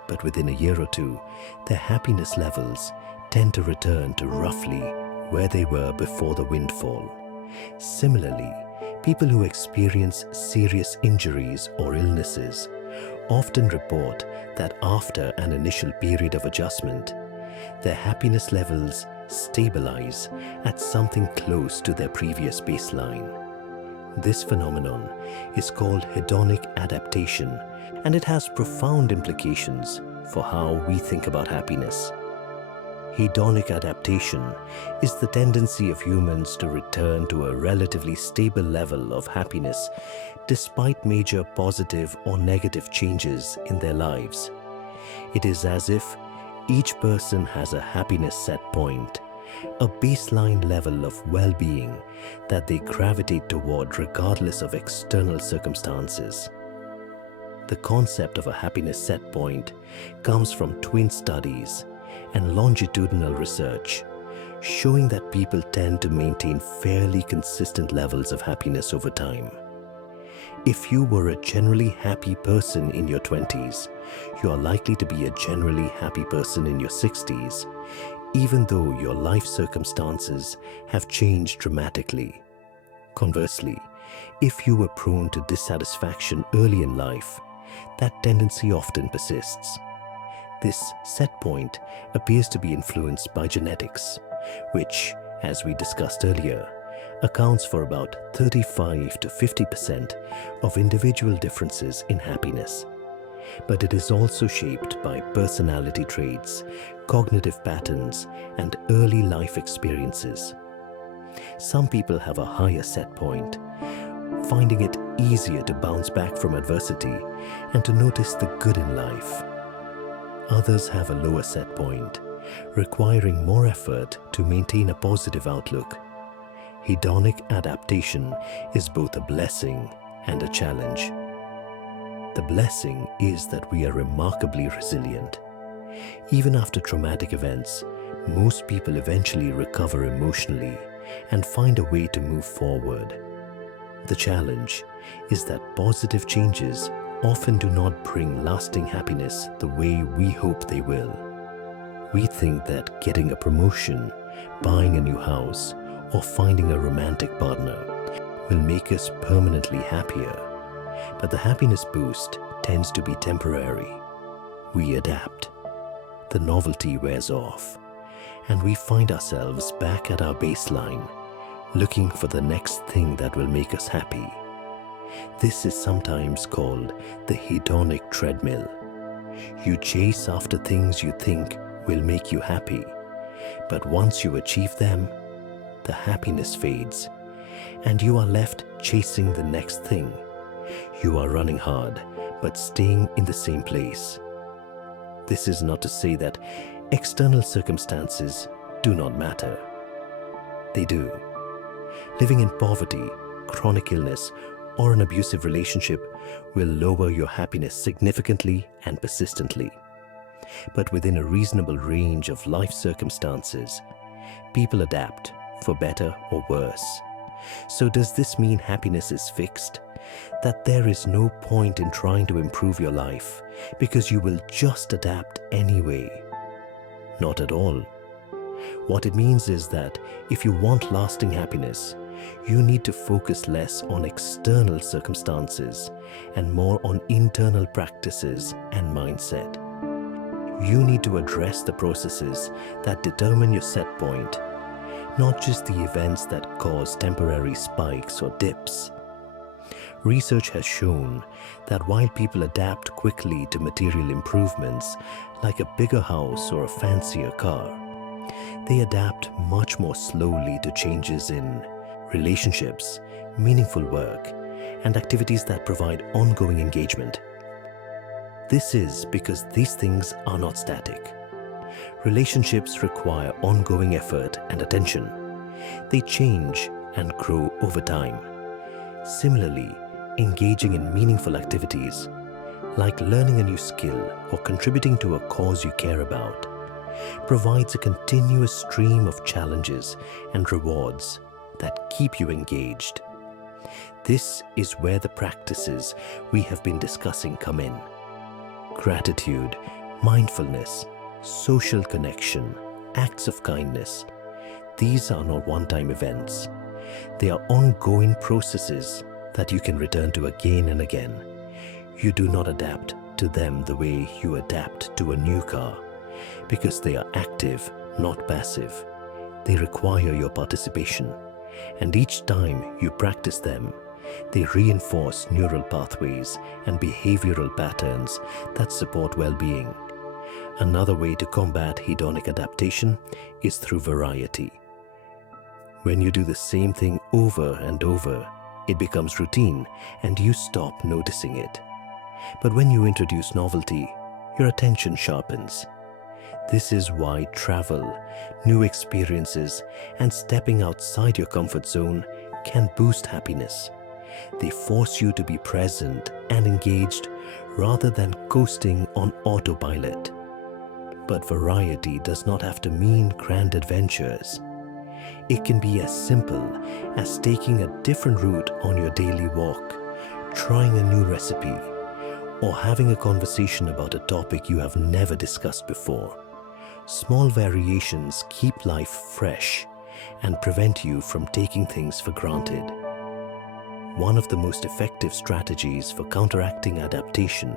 but within a year or two, their happiness levels tend to return to roughly where they were before the windfall. Similarly, people who experience serious injuries or illnesses often report that after an initial period of adjustment, their happiness levels stabilize at something close to their previous baseline. This phenomenon is called hedonic adaptation, and it has profound implications for how we think about happiness. Hedonic adaptation is the tendency of humans to return to a relatively stable level of happiness despite major positive or negative changes in their lives. It is as if each person has a happiness set point, a baseline level of well-being that they gravitate toward regardless of external circumstances. The concept of a happiness set point comes from twin studies and longitudinal research, showing that people tend to maintain fairly consistent levels of happiness over time. If you were a generally happy person in your 20s, you are likely to be a generally happy person in your 60s, even though your life circumstances have changed dramatically. Conversely, if you were prone to dissatisfaction early in life, that tendency often persists. This set point appears to be influenced by genetics, which, as we discussed earlier, accounts for about 35 to 50% of individual differences in happiness. But it is also shaped by personality traits, cognitive patterns, and early life experiences. Some people have a higher set point, finding it easier to bounce back from adversity and to notice the good in life. Others have a lower set point, requiring more effort to maintain a positive outlook. Hedonic adaptation is both a blessing and a challenge. The blessing is that we are remarkably resilient. Even after traumatic events, most people eventually recover emotionally and find a way to move forward. The challenge is that positive changes often do not bring lasting happiness the way we hope they will. We think that getting a promotion, buying a new house, or finding a romantic partner will make us permanently happier. But the happiness boost tends to be temporary. We adapt. The novelty wears off, and we find ourselves back at our baseline, looking for the next thing that will make us happy. This is sometimes called the hedonic treadmill. You chase after things you think will make you happy, but once you achieve them, the happiness fades, and you are left chasing the next thing. You are running hard, but staying in the same place. This is not to say that external circumstances do not matter. They do. Living in poverty, chronic illness, or an abusive relationship will lower your happiness significantly and persistently. But within a reasonable range of life circumstances, people adapt for better or worse. So does this mean happiness is fixed? That there is no point in trying to improve your life because you will just adapt anyway? Not at all. What it means is that if you want lasting happiness, you need to focus less on external circumstances and more on internal practices and mindset. You need to address the processes that determine your set point, not just the events that cause temporary spikes or dips. Research has shown that while people adapt quickly to material improvements like a bigger house or a fancier car, they adapt much more slowly to changes in relationships, meaningful work, and activities that provide ongoing engagement. This is because these things are not static. Relationships require ongoing effort and attention. They change and grow over time. Similarly, engaging in meaningful activities, like learning a new skill or contributing to a cause you care about, provides a continuous stream of challenges and rewards that keep you engaged. This is where the practices we have been discussing come in. Gratitude, mindfulness, social connection, acts of kindness. These are not one-time events. They are ongoing processes that you can return to again and again. You do not adapt to them the way you adapt to a new car, because they are active, not passive. They require your participation, and each time you practice them, they reinforce neural pathways and behavioral patterns that support well-being. Another way to combat hedonic adaptation is through variety. When you do the same thing over and over, it becomes routine and you stop noticing it. But when you introduce novelty, your attention sharpens. This is why travel, new experiences, and stepping outside your comfort zone can boost happiness. They force you to be present and engaged rather than coasting on autopilot. But variety does not have to mean grand adventures. It can be as simple as taking a different route on your daily walk, trying a new recipe, or having a conversation about a topic you have never discussed before. Small variations keep life fresh and prevent you from taking things for granted. One of the most effective strategies for counteracting adaptation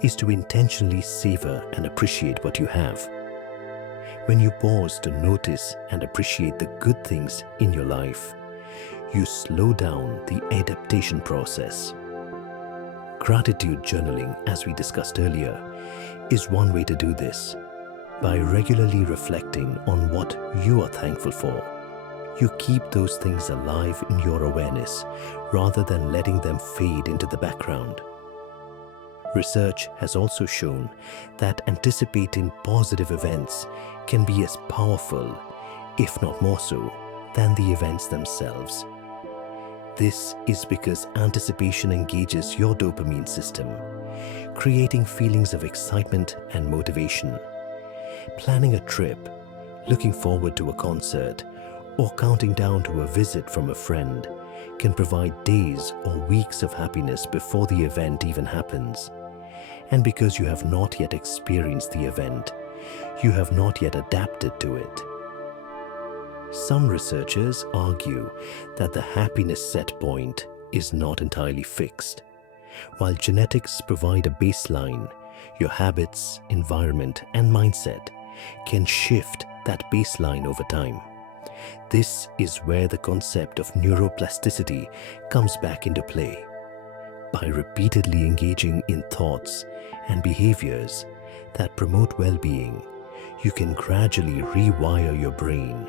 is to intentionally savor and appreciate what you have. When you pause to notice and appreciate the good things in your life, you slow down the adaptation process. Gratitude journaling, as we discussed earlier, is one way to do this. By regularly reflecting on what you are thankful for, you keep those things alive in your awareness rather than letting them fade into the background. Research has also shown that anticipating positive events can be as powerful, if not more so, than the events themselves. This is because anticipation engages your dopamine system, creating feelings of excitement and motivation. Planning a trip, looking forward to a concert, or counting down to a visit from a friend can provide days or weeks of happiness before the event even happens. And because you have not yet experienced the event, you have not yet adapted to it. Some researchers argue that the happiness set point is not entirely fixed. While genetics provide a baseline, your habits, environment, and mindset can shift that baseline over time. This is where the concept of neuroplasticity comes back into play. By repeatedly engaging in thoughts and behaviors that promote well-being, you can gradually rewire your brain,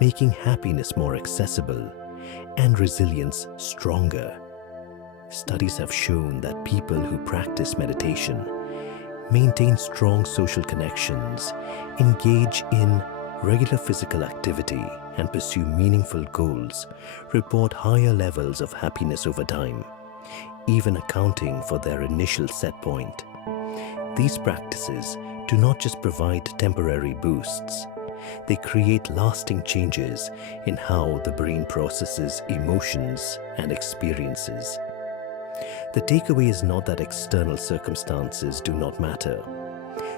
making happiness more accessible and resilience stronger. Studies have shown that people who practice meditation, maintain strong social connections, engage in regular physical activity, and pursue meaningful goals report higher levels of happiness over time, even accounting for their initial set point. These practices do not just provide temporary boosts, they create lasting changes in how the brain processes emotions and experiences. The takeaway is not that external circumstances do not matter.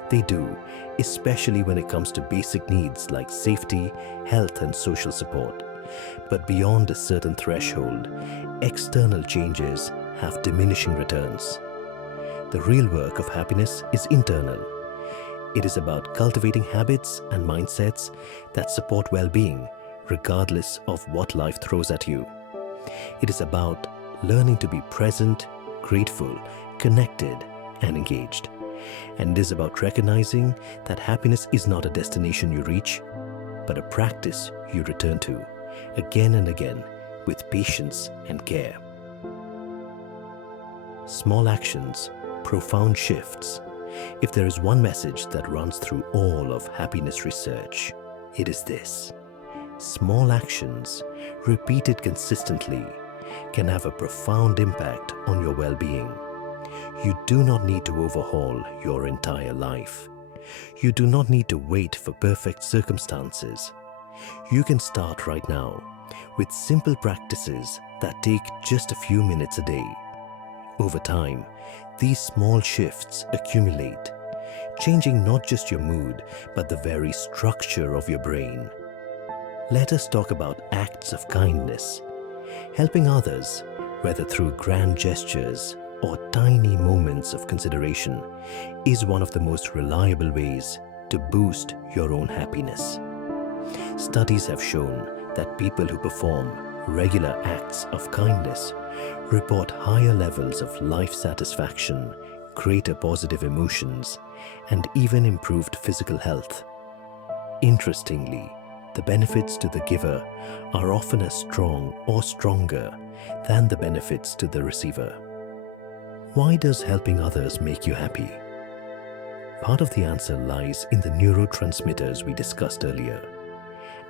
They do, especially when it comes to basic needs like safety, health, and social support. But beyond a certain threshold, external changes have diminishing returns. The real work of happiness is internal. It is about cultivating habits and mindsets that support well-being, regardless of what life throws at you. It is about learning to be present, grateful, connected, and engaged. And it is about recognizing that happiness is not a destination you reach, but a practice you return to, again and again, with patience and care. Small actions, profound shifts. If there is one message that runs through all of happiness research, it is this: small actions, repeated consistently, can have a profound impact on your well-being. You do not need to overhaul your entire life. You do not need to wait for perfect circumstances. You can start right now with simple practices that take just a few minutes a day. Over time, these small shifts accumulate, changing not just your mood, but the very structure of your brain. Let us talk about acts of kindness. Helping others, whether through grand gestures or tiny moments of consideration, is one of the most reliable ways to boost your own happiness. Studies have shown that people who perform regular acts of kindness report higher levels of life satisfaction, greater positive emotions, and even improved physical health. Interestingly, the benefits to the giver are often as strong or stronger than the benefits to the receiver. Why does helping others make you happy? Part of the answer lies in the neurotransmitters we discussed earlier.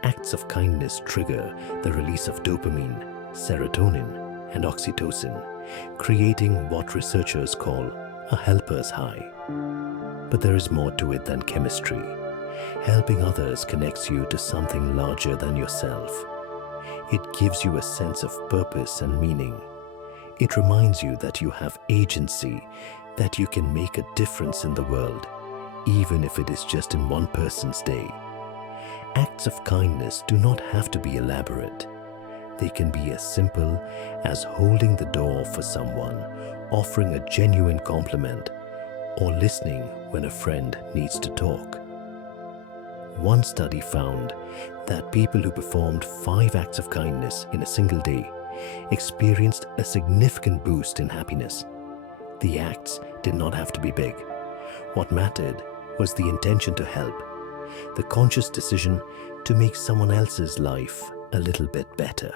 Acts of kindness trigger the release of dopamine, serotonin, and oxytocin, creating what researchers call a helper's high. But there is more to it than chemistry. Helping others connects you to something larger than yourself. It gives you a sense of purpose and meaning. It reminds you that you have agency, that you can make a difference in the world, even if it is just in one person's day. Acts of kindness do not have to be elaborate. They can be as simple as holding the door for someone, offering a genuine compliment, or listening when a friend needs to talk. One study found that people who performed 5 acts of kindness in a single day experienced a significant boost in happiness. The acts did not have to be big. What mattered was the intention to help, the conscious decision to make someone else's life a little bit better.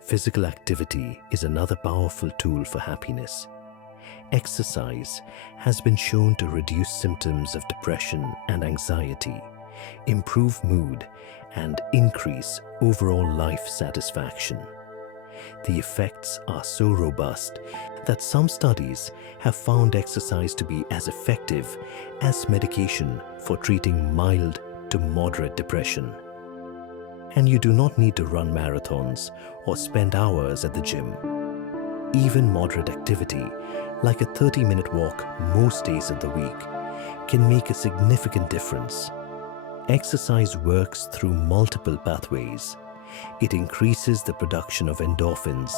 Physical activity is another powerful tool for happiness. Exercise has been shown to reduce symptoms of depression and anxiety, improve mood, and increase overall life satisfaction. The effects are so robust that some studies have found exercise to be as effective as medication for treating mild to moderate depression. And you do not need to run marathons or spend hours at the gym. Even moderate activity, like a 30-minute walk most days of the week, can make a significant difference. Exercise works through multiple pathways. It increases the production of endorphins,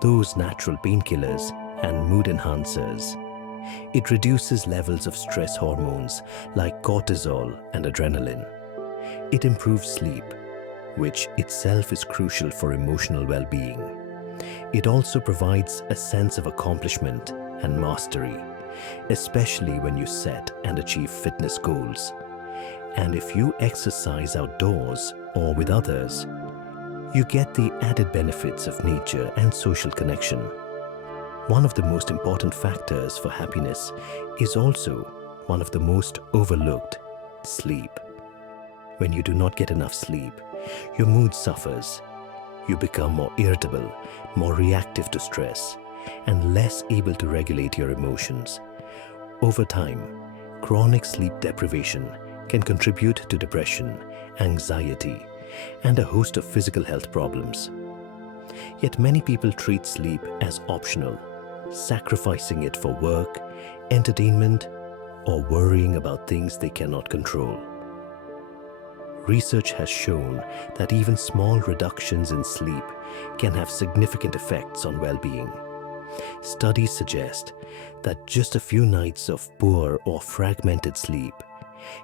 those natural painkillers and mood enhancers. It reduces levels of stress hormones like cortisol and adrenaline. It improves sleep, which itself is crucial for emotional well-being. It also provides a sense of accomplishment and mastery, especially when you set and achieve fitness goals. And if you exercise outdoors or with others, you get the added benefits of nature and social connection. One of the most important factors for happiness is also one of the most overlooked: sleep. When you do not get enough sleep, your mood suffers. You become more irritable, more reactive to stress, and less able to regulate your emotions. Over time, chronic sleep deprivation can contribute to depression, anxiety, and a host of physical health problems. Yet many people treat sleep as optional, sacrificing it for work, entertainment, or worrying about things they cannot control. Research has shown that even small reductions in sleep can have significant effects on well-being. Studies suggest that just a few nights of poor or fragmented sleep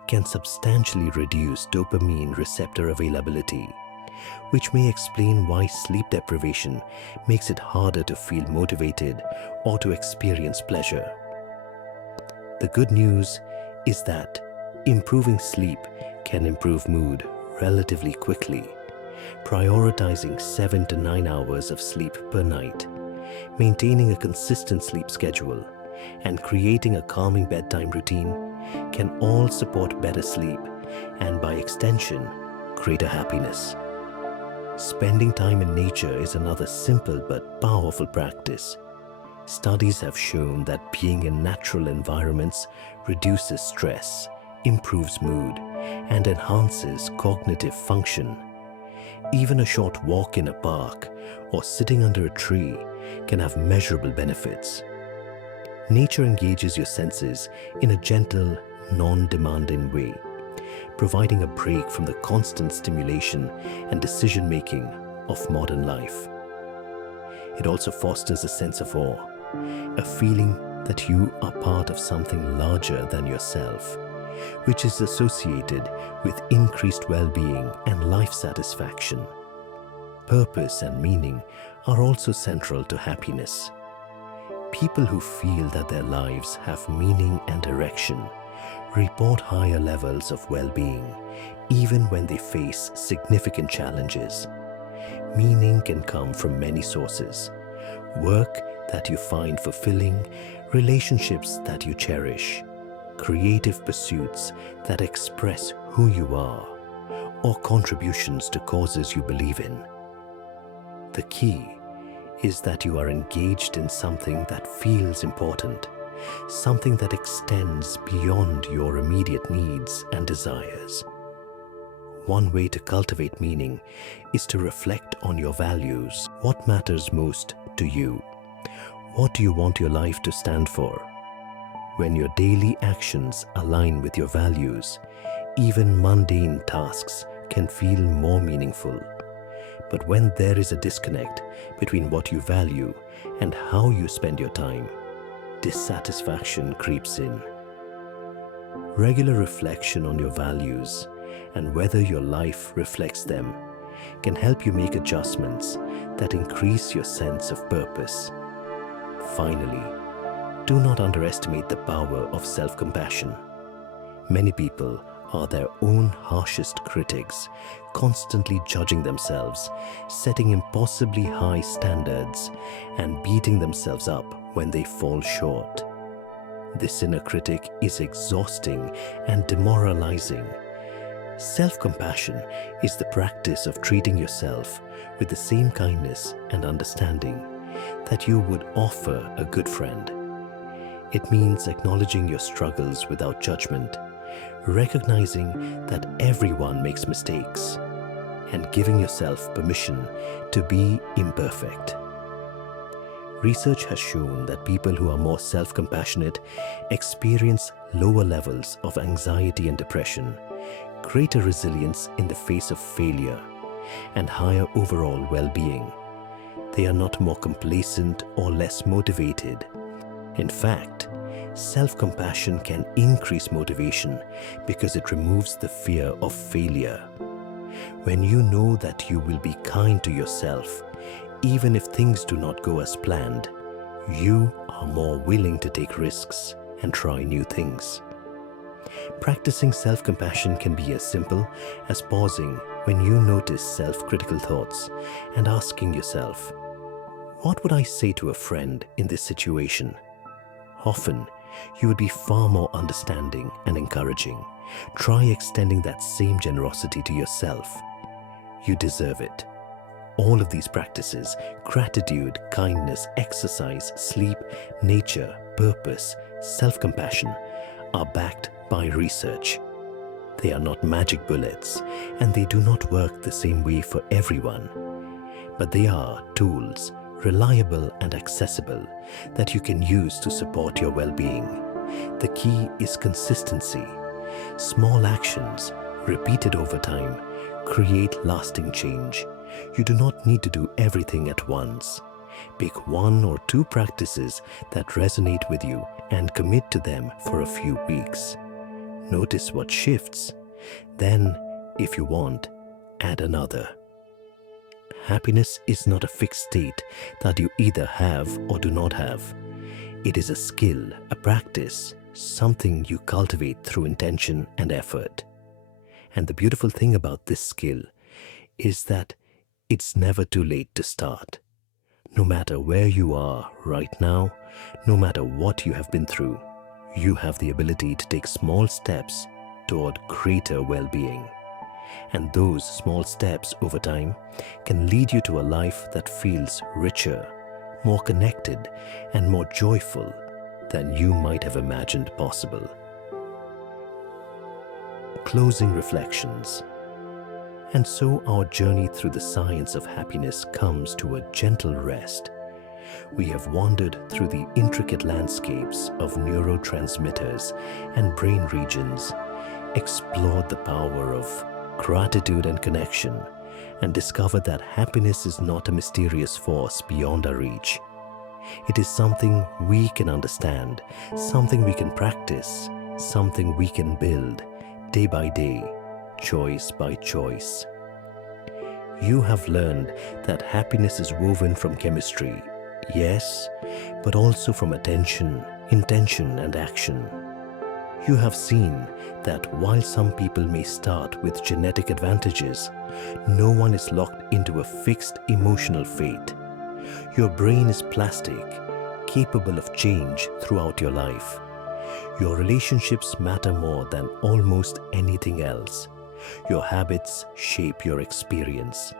can substantially reduce dopamine receptor availability, which may explain why sleep deprivation makes it harder to feel motivated or to experience pleasure. The good news is that improving sleep can improve mood relatively quickly. Prioritizing 7 to 9 hours of sleep per night, maintaining a consistent sleep schedule, and creating a calming bedtime routine can all support better sleep and, by extension, greater happiness. Spending time in nature is another simple but powerful practice. Studies have shown that being in natural environments reduces stress, improves mood, and enhances cognitive function. Even a short walk in a park or sitting under a tree can have measurable benefits. Nature engages your senses in a gentle, non-demanding way, providing a break from the constant stimulation and decision-making of modern life. It also fosters a sense of awe, a feeling that you are part of something larger than yourself, which is associated with increased well-being and life satisfaction. Purpose and meaning are also central to happiness. People who feel that their lives have meaning and direction report higher levels of well-being, even when they face significant challenges. Meaning can come from many sources: work that you find fulfilling, relationships that you cherish, creative pursuits that express who you are, or contributions to causes you believe in. The key is that you are engaged in something that feels important, something that extends beyond your immediate needs and desires. One way to cultivate meaning is to reflect on your values. What matters most to you? What do you want your life to stand for? When your daily actions align with your values, even mundane tasks can feel more meaningful. But when there is a disconnect between what you value and how you spend your time, dissatisfaction creeps in. Regular reflection on your values and whether your life reflects them can help you make adjustments that increase your sense of purpose. Finally, do not underestimate the power of self-compassion. Many people are their own harshest critics, constantly judging themselves, setting impossibly high standards, and beating themselves up when they fall short. This inner critic is exhausting and demoralizing. Self-compassion is the practice of treating yourself with the same kindness and understanding that you would offer a good friend. It means acknowledging your struggles without judgment, recognizing that everyone makes mistakes, and giving yourself permission to be imperfect. Research has shown that people who are more self-compassionate experience lower levels of anxiety and depression, greater resilience in the face of failure, and higher overall well-being. They are not more complacent or less motivated. In fact, self-compassion can increase motivation because it removes the fear of failure. When you know that you will be kind to yourself, even if things do not go as planned, you are more willing to take risks and try new things. Practicing self-compassion can be as simple as pausing when you notice self-critical thoughts and asking yourself, What would I say to a friend in this situation? Often, you would be far more understanding and encouraging. Try extending that same generosity to yourself. You deserve it. All of these practices, gratitude, kindness, exercise, sleep, nature, purpose, self-compassion, are backed by research. They are not magic bullets, and they do not work the same way for everyone. But they are tools, reliable and accessible, that you can use to support your well-being. The key is consistency. Small actions, repeated over time, create lasting change. You do not need to do everything at once. Pick 1 or 2 practices that resonate with you and commit to them for a few weeks. Notice what shifts. Then, if you want, add another. Happiness is not a fixed state that you either have or do not have. It is a skill, a practice, something you cultivate through intention and effort. And the beautiful thing about this skill is that it's never too late to start. No matter where you are right now, no matter what you have been through, you have the ability to take small steps toward greater well-being. And those small steps over time can lead you to a life that feels richer, more connected, and more joyful than you might have imagined possible. Closing reflections. And so our journey through the science of happiness comes to a gentle rest. We have wandered through the intricate landscapes of neurotransmitters and brain regions, explored the power of gratitude and connection, and discovered that happiness is not a mysterious force beyond our reach. It is something we can understand, something we can practice, something we can build day by day, choice by choice. You have learned that happiness is woven from chemistry, yes, but also from attention, intention, and action. You have seen that while some people may start with genetic advantages, no one is locked into a fixed emotional fate. Your brain is plastic, capable of change throughout your life. Your relationships matter more than almost anything else. Your habits shape your experience,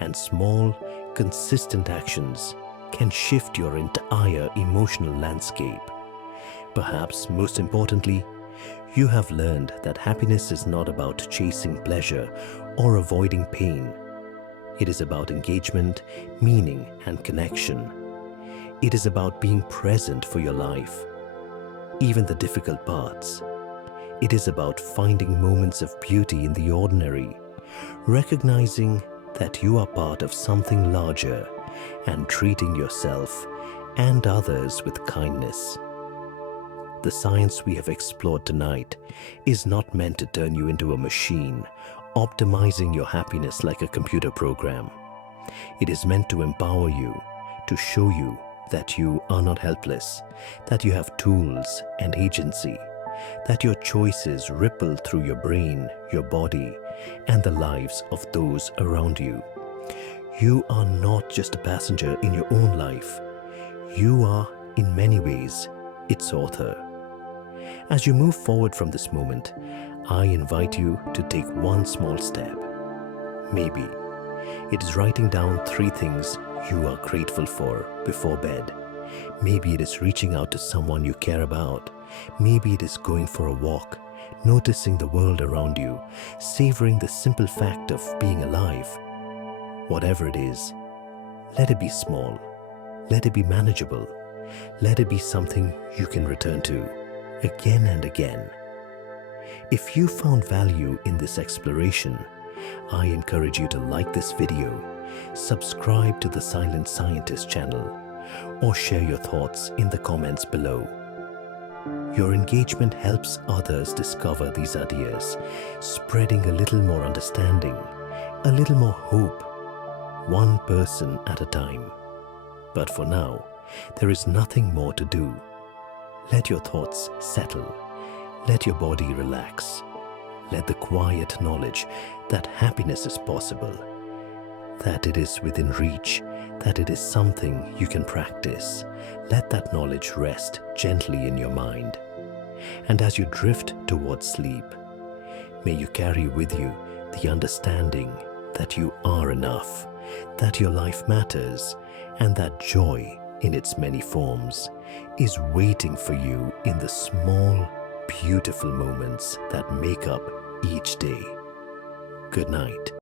and small, consistent actions can shift your entire emotional landscape. Perhaps most importantly, you have learned that happiness is not about chasing pleasure or avoiding pain. It is about engagement, meaning, and connection. It is about being present for your life, even the difficult parts. It is about finding moments of beauty in the ordinary, recognizing that you are part of something larger, and treating yourself and others with kindness. The science we have explored tonight is not meant to turn you into a machine, optimizing your happiness like a computer program. It is meant to empower you, to show you that you are not helpless, that you have tools and agency, that your choices ripple through your brain, your body, and the lives of those around you. You are not just a passenger in your own life. You are, in many ways, its author. As you move forward from this moment, I invite you to take one small step. Maybe it is writing down 3 things you are grateful for before bed. Maybe it is reaching out to someone you care about. Maybe it is going for a walk, noticing the world around you, savoring the simple fact of being alive. Whatever it is, let it be small, let it be manageable, let it be something you can return to again and again. If you found value in this exploration, I encourage you to like this video, subscribe to the Silent Scientist channel, or share your thoughts in the comments below. Your engagement helps others discover these ideas, spreading a little more understanding, a little more hope, one person at a time. But for now, there is nothing more to do. Let your thoughts settle. Let your body relax. Let the quiet knowledge that happiness is possible that it is within reach, that it is something you can practice. Let that knowledge rest gently in your mind. And as you drift towards sleep, may you carry with you the understanding that you are enough, that your life matters, and that joy in its many forms is waiting for you in the small, beautiful moments that make up each day. Good night.